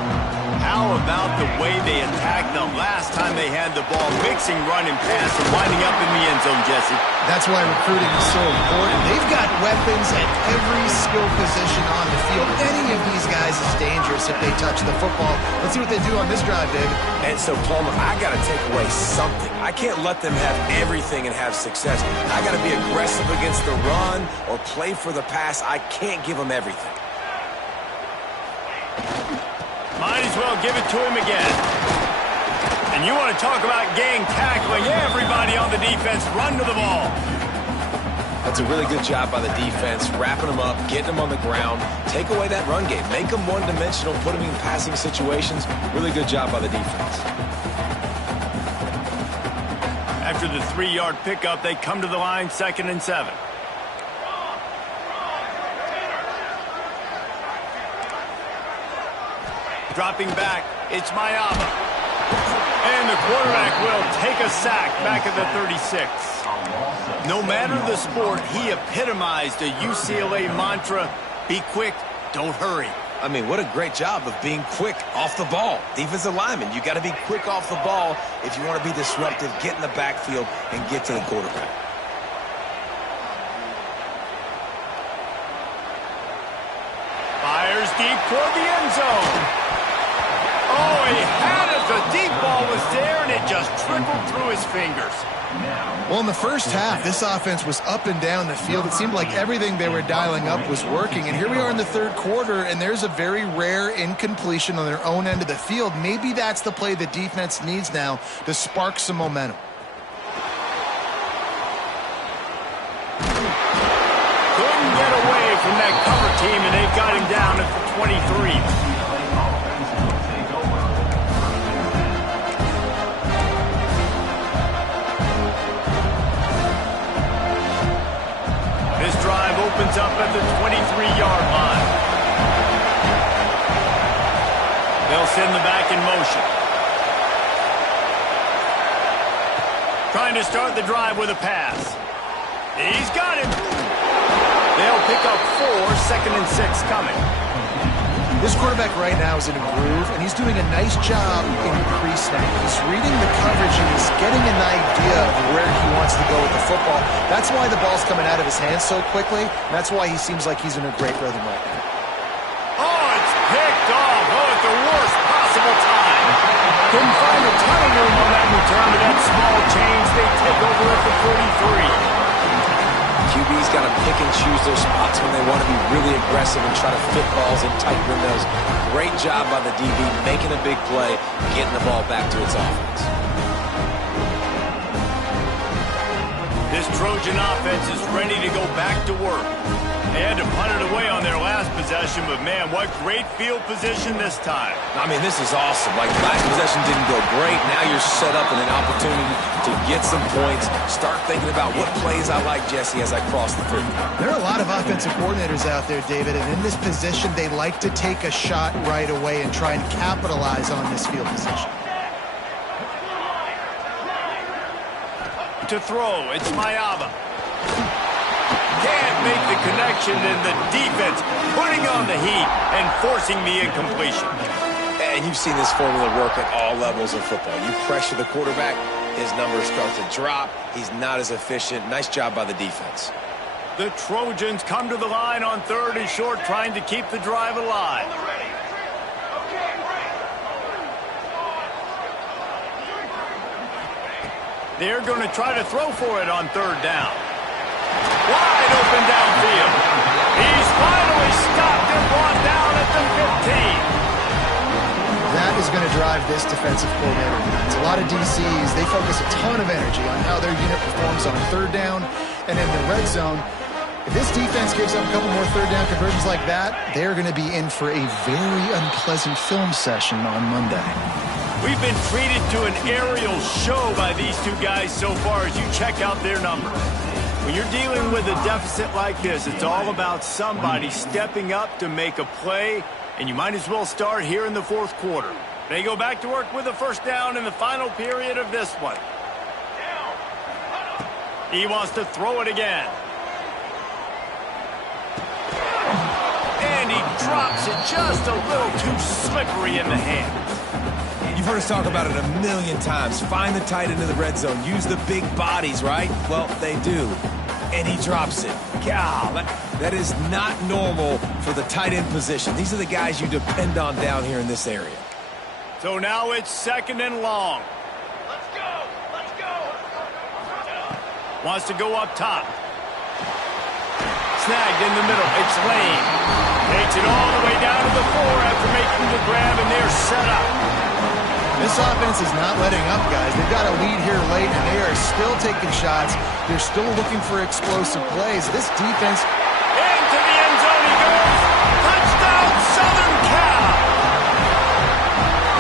How about the way they attacked them last time they had the ball, mixing run and pass and winding up in the end zone, Jesse? That's why recruiting is so important. They've got weapons at every skill position on the field. Any of these guys is dangerous if they touch the football. Let's see what they do on this drive, David. And so, Palmer, I got to take away something. I can't let them have everything and have success. I got to be aggressive against the run or play for the pass. I can't give them everything. Might as well give it to him again. And you want to talk about gang tackling. Everybody on the defense run to the ball. That's a really good job by the defense, wrapping them up, getting them on the ground, take away that run game, make them one-dimensional, put them in passing situations. Really good job by the defense. After the 3-yard pickup, they come to the line, 2nd and 7. Dropping back, it's Mayaba. And the quarterback will take a sack back at the 36. No matter the sport, he epitomized a UCLA mantra, be quick, don't hurry. I mean, what a great job of being quick off the ball. Defensive lineman, you got to be quick off the ball if you want to be disruptive, get in the backfield, and get to the quarterback. Fires deep toward the end zone. Oh, he had it The deep ball was there, and it just trickled through his fingers. Well, in the first half, this offense was up and down the field. It seemed like everything they were dialing up was working. And here we are in the third quarter, and there's a very rare incompletion on their own end of the field. Maybe that's the play the defense needs now to spark some momentum. Couldn't get away from that cover team, and they've got him down at the 23. This drive opens up at the 23-yard line. They'll send the back in motion. Trying to start the drive with a pass. He's got him. They'll pick up 4, 2nd and 6 coming. This quarterback right now is in a groove, and he's doing a nice job in pre-snap. He's reading the coverage, and he's getting an idea of where he wants to go with the football. That's why the ball's coming out of his hands so quickly. That's why he seems like he's in a great rhythm right now. Oh, it's picked off. Oh, at the worst possible time. Couldn't find a ton of room on that return to that small change. They take over at the 43. QB's got to pick and choose their spots when they want to be really aggressive and try to fit balls in tight windows. Great job by the DB making a big play, getting the ball back to its offense. This Trojan offense is ready to go back to work. They had to punt it away on their last possession, but man, what great field position this time. I mean, this is awesome. Like, last possession didn't go great. Now you're set up in an opportunity to get some points. Start thinking about what plays I like, Jesse, as I cross the field. There are a lot of offensive coordinators out there, David, and in this position, they like to take a shot right away and try and capitalize on this field position. To throw, it's Mayaba. Can't make the connection, and the defense putting on the heat and forcing the incompletion. And you've seen this formula work at all levels of football. You pressure the quarterback, his numbers start to drop. He's not as efficient. Nice job by the defense. The Trojans come to the line on 3rd and short, trying to keep the drive alive. They're going to try to throw for it on 3rd down. Wide open downfield. He's finally stopped and brought down at the 15. That is going to drive this defensive coordinator nuts. A lot of DCs, they focus a ton of energy on how their unit performs on 3rd down and in the red zone. If this defense gives up a couple more 3rd down conversions like that, they're going to be in for a very unpleasant film session on Monday. We've been treated to an aerial show by these two guys so far as you check out their numbers. When you're dealing with a deficit like this, it's all about somebody stepping up to make a play, and you might as well start here in the 4th quarter. They go back to work with a 1st down in the final period of this one. He wants to throw it again. And he drops it just a little too slippery in the hands. You've heard us talk about it a million times. Find the tight end of the red zone. Use the big bodies, right? Well, they do. And he drops it. God, that is not normal for the tight end position. These are the guys you depend on down here in this area. So now it's 2nd and long. Let's go. Let's go. Wants to go up top. Snagged in the middle. It's Lane. Takes it all the way down to the 4 after making the grab, and they're set up. This offense is not letting up, guys. They've got a lead here late, and they are still taking shots. They're still looking for explosive plays. This defense... Into the end zone he goes. Touchdown, Southern Cal.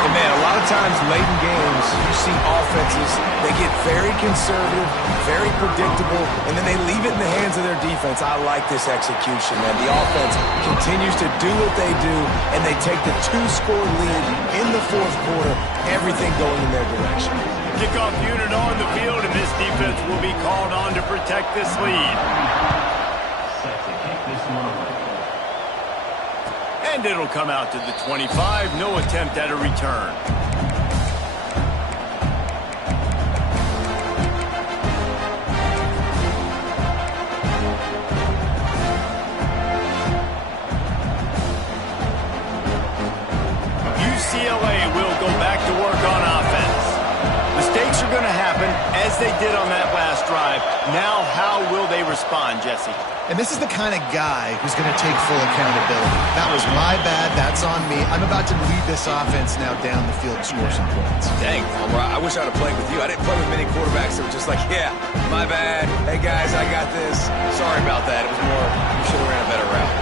And man, a lot of times late in games, you see offenses, they get very conservative, very predictable, and then they leave it in the hands of their defense. I like this execution, man. The offense continues to do what they do, and they take the 2-score lead in the 4th quarter, everything going in their direction. Kickoff unit on the field, and this defense will be called on to protect this lead. And it'll come out to the 25. No attempt at a return. UCLA will go go back to work on offense. Mistakes are going to happen, as they did on that last drive. Now, how will they respond, Jesse? And this is the kind of guy who's going to take full accountability. That was my bad. That's on me. I'm about to lead this offense now down the field to score some points. Dang, Palmer, I wish I would have played with you. I didn't play with many quarterbacks that were just like, yeah, my bad. Hey, guys, I got this. Sorry about that. It was more, you should have ran a better route.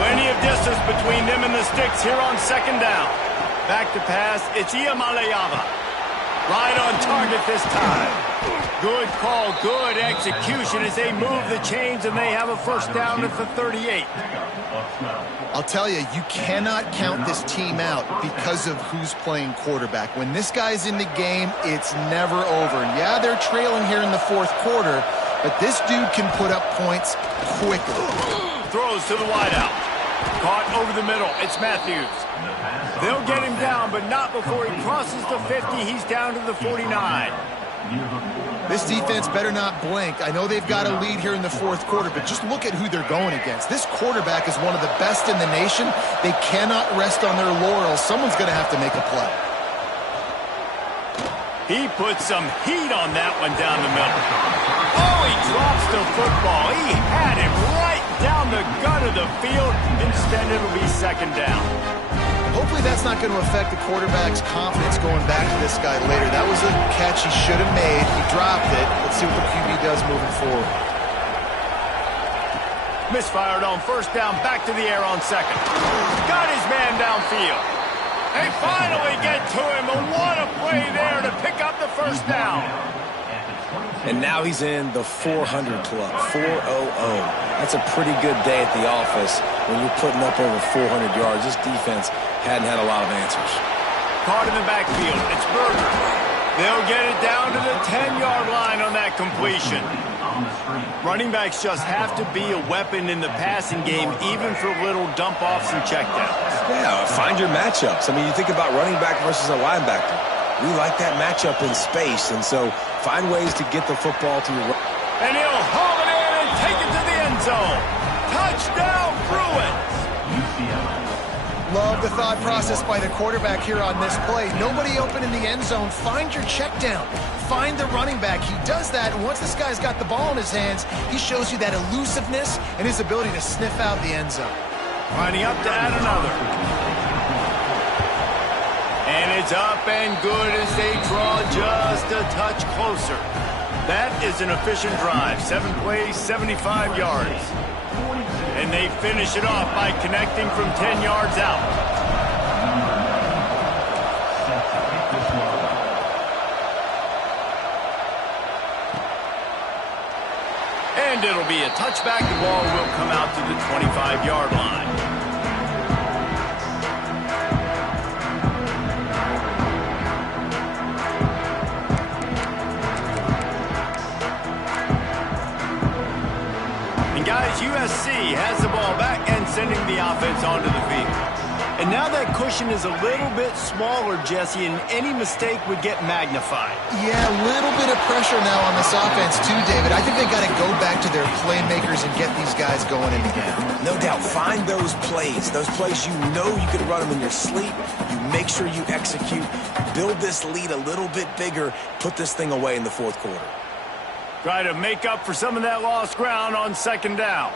Plenty of distance between them and the sticks here on second down. Back to pass. It's Iamaleava. Right on target this time. Good call, good execution as they move the chains and they have a first down at the 38. I'll tell you, you cannot count this team out because of who's playing quarterback. When this guy's in the game, it's never over. And yeah, they're trailing here in the fourth quarter, but this dude can put up points quickly. Throws to the wideout. Caught over the middle. It's Matthews. They'll get him down, but not before he crosses the 50. He's down to the 49. This defense better not blink. I know they've got a lead here in the fourth quarter, but just look at who they're going against. This quarterback is one of the best in the nation. They cannot rest on their laurels. Someone's going to have to make a play. He puts some heat on that one down the middle. Oh, he drops the football. He had him right down the gut of the field. Instead, it'll be second down. Hopefully that's not going to affect the quarterback's confidence going back to this guy later. That was a catch he should have made. He dropped it. Let's see what the QB does moving forward. Misfired on first down, back to the air on second. Got his man downfield. They finally get to him, and what a play there to pick up the first down. And now he's in the 400 club, 400. That's a pretty good day at the office when you're putting up over 400 yards. This defense hadn't had a lot of answers. Caught in the backfield. It's Berger. They'll get it down to the 10-yard line on that completion. Running backs just have to be a weapon in the passing game, even for little dump-offs and checkdowns. Yeah, find your matchups. I mean, you think about running back versus a linebacker. We like that matchup in space, and so find ways to get the football to your... And he'll haul it in and take it to the end zone. Touchdown, Bruins! Love the thought process by the quarterback here on this play. Nobody open in the end zone. Find your check down. Find the running back. He does that, and once this guy's got the ball in his hands, he shows you that elusiveness and his ability to sniff out the end zone. Lining up to add another. And it's up and good as they draw just a touch closer. That is an efficient drive. 7 plays, 75 yards. And they finish it off by connecting from 10 yards out. And it'll be a touchback. The ball will come out to the 25-yard line. Guys, USC has the ball back and sending the offense onto the field. And now that cushion is a little bit smaller, Jesse, and any mistake would get magnified. Yeah, a little bit of pressure now on this offense too, David. I think they got to go back to their playmakers and get these guys going in the game. No doubt. Find those plays you know you could run them in your sleep. You make sure you execute. Build this lead a little bit bigger. Put this thing away in the fourth quarter. Try to make up for some of that lost ground on second down.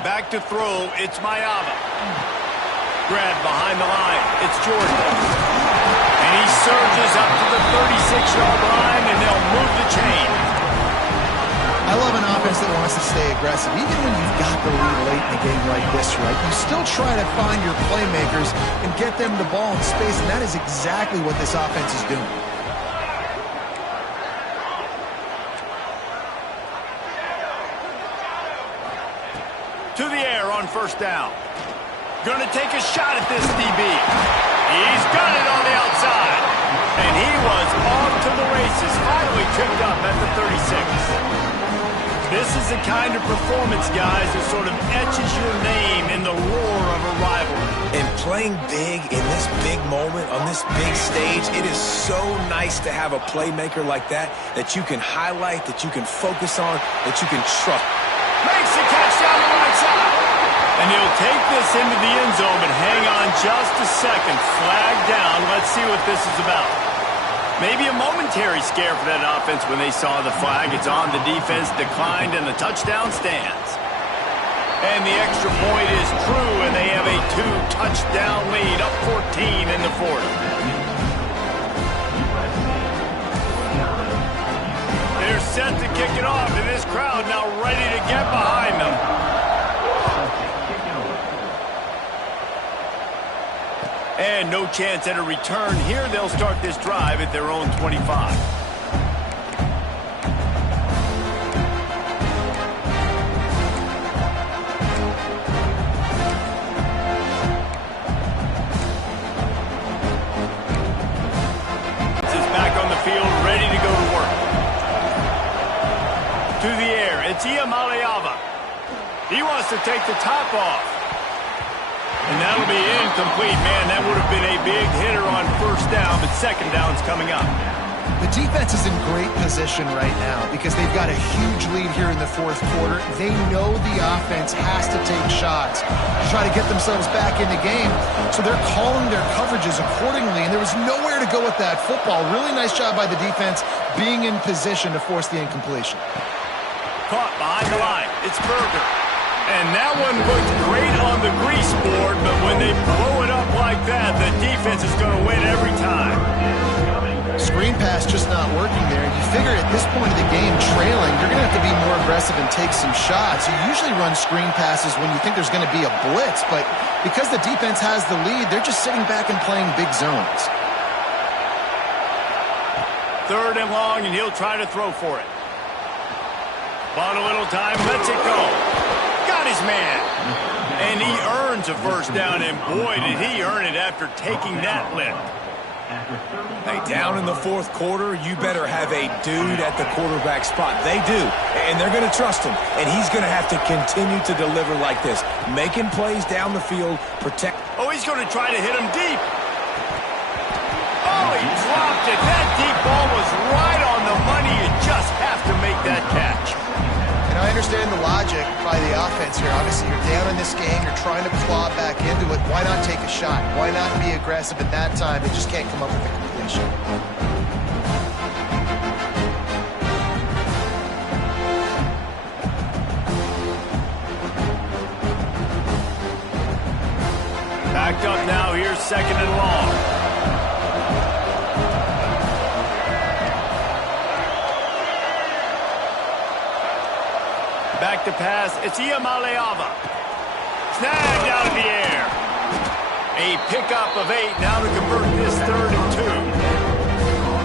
Back to throw, it's Mayava. Grabbed behind the line, it's Jordan. And he surges up to the 36-yard line, and they'll move the chain. I love an offense that wants to stay aggressive. Even when you've got the lead late in a game like this, right, you still try to find your playmakers and get them the ball in space, and that is exactly what this offense is doing. To the air on first down. Gonna take a shot at this DB. He's got it on the outside. And he was off to the races, finally tripped up at the 36. This is the kind of performance, guys, that sort of etches your name in the roar of a rivalry. And playing big in this big moment, on this big stage, it is so nice to have a playmaker like that you can highlight, that you can focus on, that you can trust. Makes the catch down the right side. And He'll take this into the end zone, but hang on just a second. Flag down. Let's see what this is about. Maybe a momentary scare for that offense when they saw the flag. It's on. The defense declined, and the touchdown stands. And the extra point is true, and they have a 2-touchdown lead, up 14 in the fourth. They're set to kick it off, and this crowd now ready to get behind them. And no chance at a return here. They'll start this drive at their own 25. He wants to take the top off. And that'll be incomplete. Man, that would have been a big hitter on first down, but second down's coming up. The defense is in great position right now because they've got a huge lead here in the fourth quarter. They know the offense has to take shots to try to get themselves back in the game, so they're calling their coverages accordingly, and there was nowhere to go with that football. Really nice job by the defense being in position to force the incompletion. Caught behind the line. It's Berger. And that one looked great on the grease board, but when they blow it up like that, the defense is going to win every time. Screen pass just not working there. You figure at this point of the game, trailing, you're going to have to be more aggressive and take some shots. You usually run screen passes when you think there's going to be a blitz, but because the defense has the lead, they're just sitting back and playing big zones. Third and long, and he'll try to throw for it. Bought a little time, lets it go. Got his man. And he earns a first down, and boy, did he earn it after taking that lift. Hey, down in the fourth quarter, you better have a dude at the quarterback spot. They do, and they're going to trust him. And he's going to have to continue to deliver like this, making plays down the field, protect. Oh, he's going to try to hit him deep. Oh, he dropped it. That deep ball was right on the money. You just have to make that catch. And I understand the logic by the offense here. Obviously, you're down in this game. You're trying to claw back into it. Why not take a shot? Why not be aggressive at that time? They just can't come up with a completion. Backed up now. Here's second and long. Back to pass. It's Ucla. Snagged out of the air. A pickup of 8 now to convert this 3rd and 2.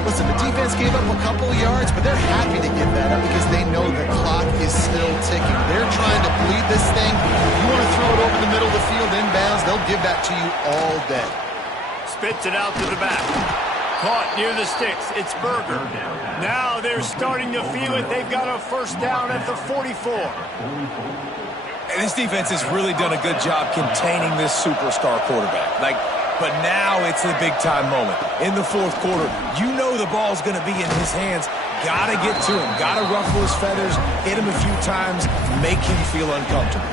Listen, the defense gave up a couple of yards, but they're happy to give that up because they know the clock is still ticking. They're trying to bleed this thing. You want to throw it over the middle of the field inbounds, they'll give that to you all day. Spits it out to the back. Caught near the sticks. It's Berger. Now they're starting to feel it. They've got a first down at the 44. And this defense has really done a good job containing this superstar quarterback. But now it's the big-time moment. In the fourth quarter, you know the ball's going to be in his hands. Got to get to him. Got to ruffle his feathers, hit him a few times, make him feel uncomfortable.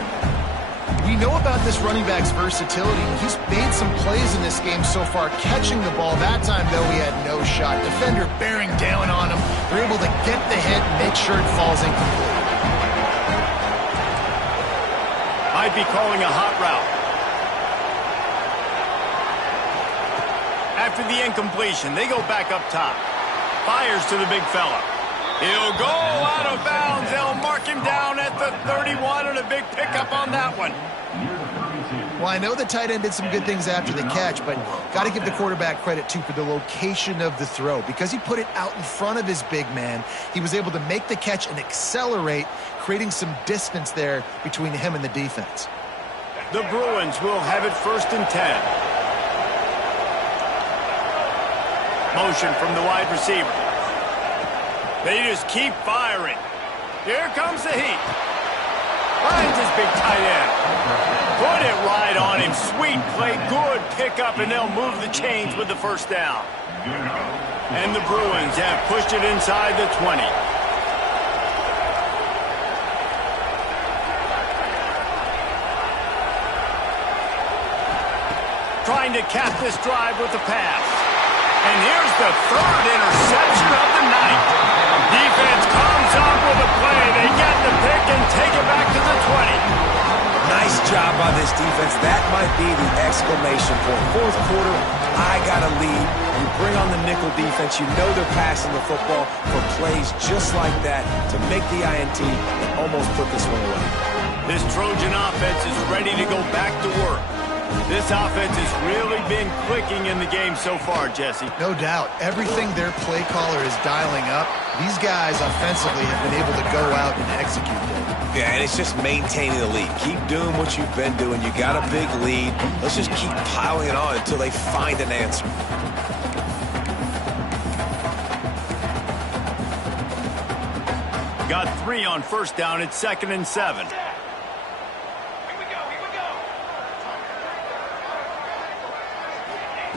We know about this running back's versatility. He's made some plays in this game so far, catching the ball. That time, though, he had no shot. Defender bearing down on him. They're able to get the hit and make sure it falls incomplete. Might be calling a hot route. After the incompletion, they go back up top. Fires to the big fella. He'll go out of bounds. They'll mark him down at the 31, and a big pickup on that one. Well, I know the tight end did some good things after the catch, but got to give the quarterback credit, too, for the location of the throw. Because he put it out in front of his big man, he was able to make the catch and accelerate, creating some distance there between him and the defense. The Bruins will have it 1st and 10. Motion from the wide receiver. They just keep firing. Here comes the heat. Finds his big tight end. Put it right on him. Sweet play. Good pickup, and they'll move the chains with the first down. And the Bruins have pushed it inside the 20. trying to cap this drive with the pass. And here's the third interception of the night. Defense comes up with a play. They get the pick and take it back to the 20. Nice job by this defense. That might be the exclamation point. Fourth quarter, I got a lead. You bring on the nickel defense. You know they're passing the football for plays just like that to make the INT and almost put this one away. This Trojan offense is ready to go back to work. This offense has really been clicking in the game so far, Jesse. No doubt. Everything their play caller is dialing up, these guys offensively have been able to go out and execute them. Yeah, and it's just maintaining the lead. Keep doing what you've been doing. You got a big lead. Let's just keep piling it on until they find an answer. Got 3 on first down. It's 2nd and 7.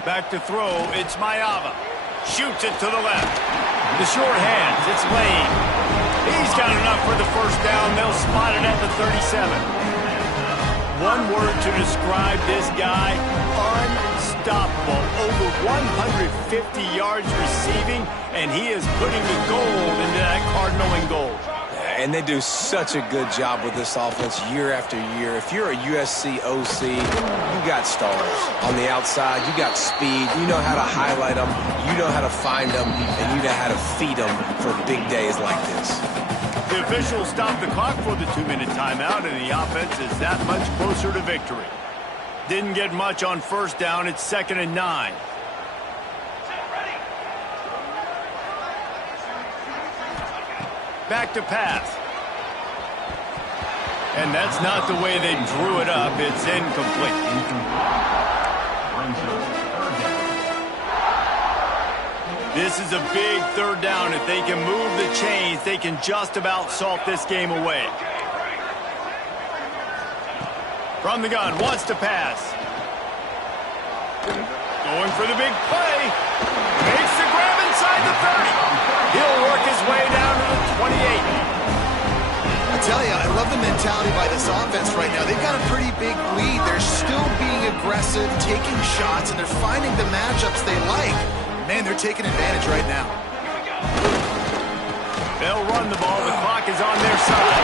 Back to throw, it's Mayava. Shoots it to the left. The short hands, it's Lane. He's got enough for the first down. They'll spot it at the 37. One word to describe this guy, unstoppable. Over 150 yards receiving, and he is putting the gold into that Cardinal and gold. And they do such a good job with this offense year after year. If you're a USC OC, you got stars. On the outside, you got speed. You know how to highlight them. You know how to find them. And you know how to feed them for big days like this. The officials stopped the clock for the 2-minute timeout, and the offense is that much closer to victory. Didn't get much on first down. It's 2nd and 9. Back to pass. And that's not the way they drew it up. It's incomplete. This is a big third down. If they can move the chains, they can just about salt this game away. From the gun, wants to pass. Going for the big play. Makes the grab inside the 30. He'll work his way down to the 28. I tell you, I love the mentality by this offense right now. They've got a pretty big lead. They're still being aggressive, taking shots, and they're finding the matchups they like. Man, they're taking advantage right now. They'll run the ball. The clock is on their side.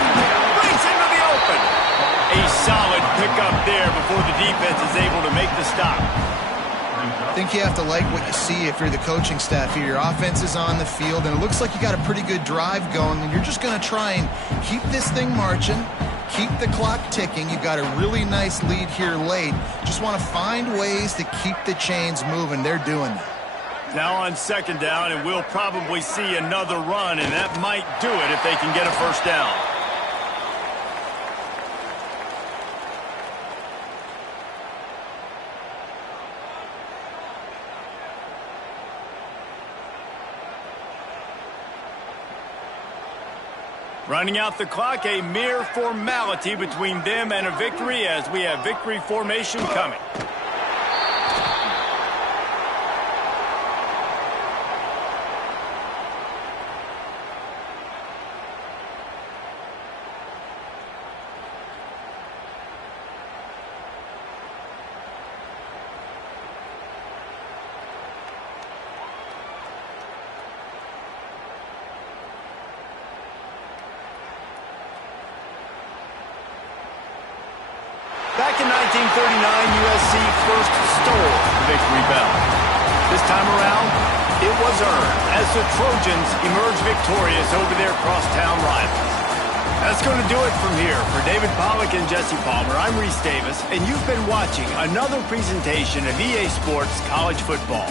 Brings into the open. A solid pickup there before the defense is able to make the stop. I think you have to like what you see if you're the coaching staff here. Your offense is on the field, and it looks like you got a pretty good drive going, and you're just going to try and keep this thing marching, keep the clock ticking. You've got a really nice lead here late. Just want to find ways to keep the chains moving. They're doing that. Now on 2nd down, and we'll probably see another run, and that might do it if they can get a first down. Running out the clock, a mere formality between them and a victory as we have victory formation coming. Back in 1939, USC first stole the victory bell. This time around, it was earned as the Trojans emerged victorious over their crosstown rivals. That's going to do it from here. For David Pollack and Jesse Palmer, I'm Reese Davis, and you've been watching another presentation of EA Sports College Football.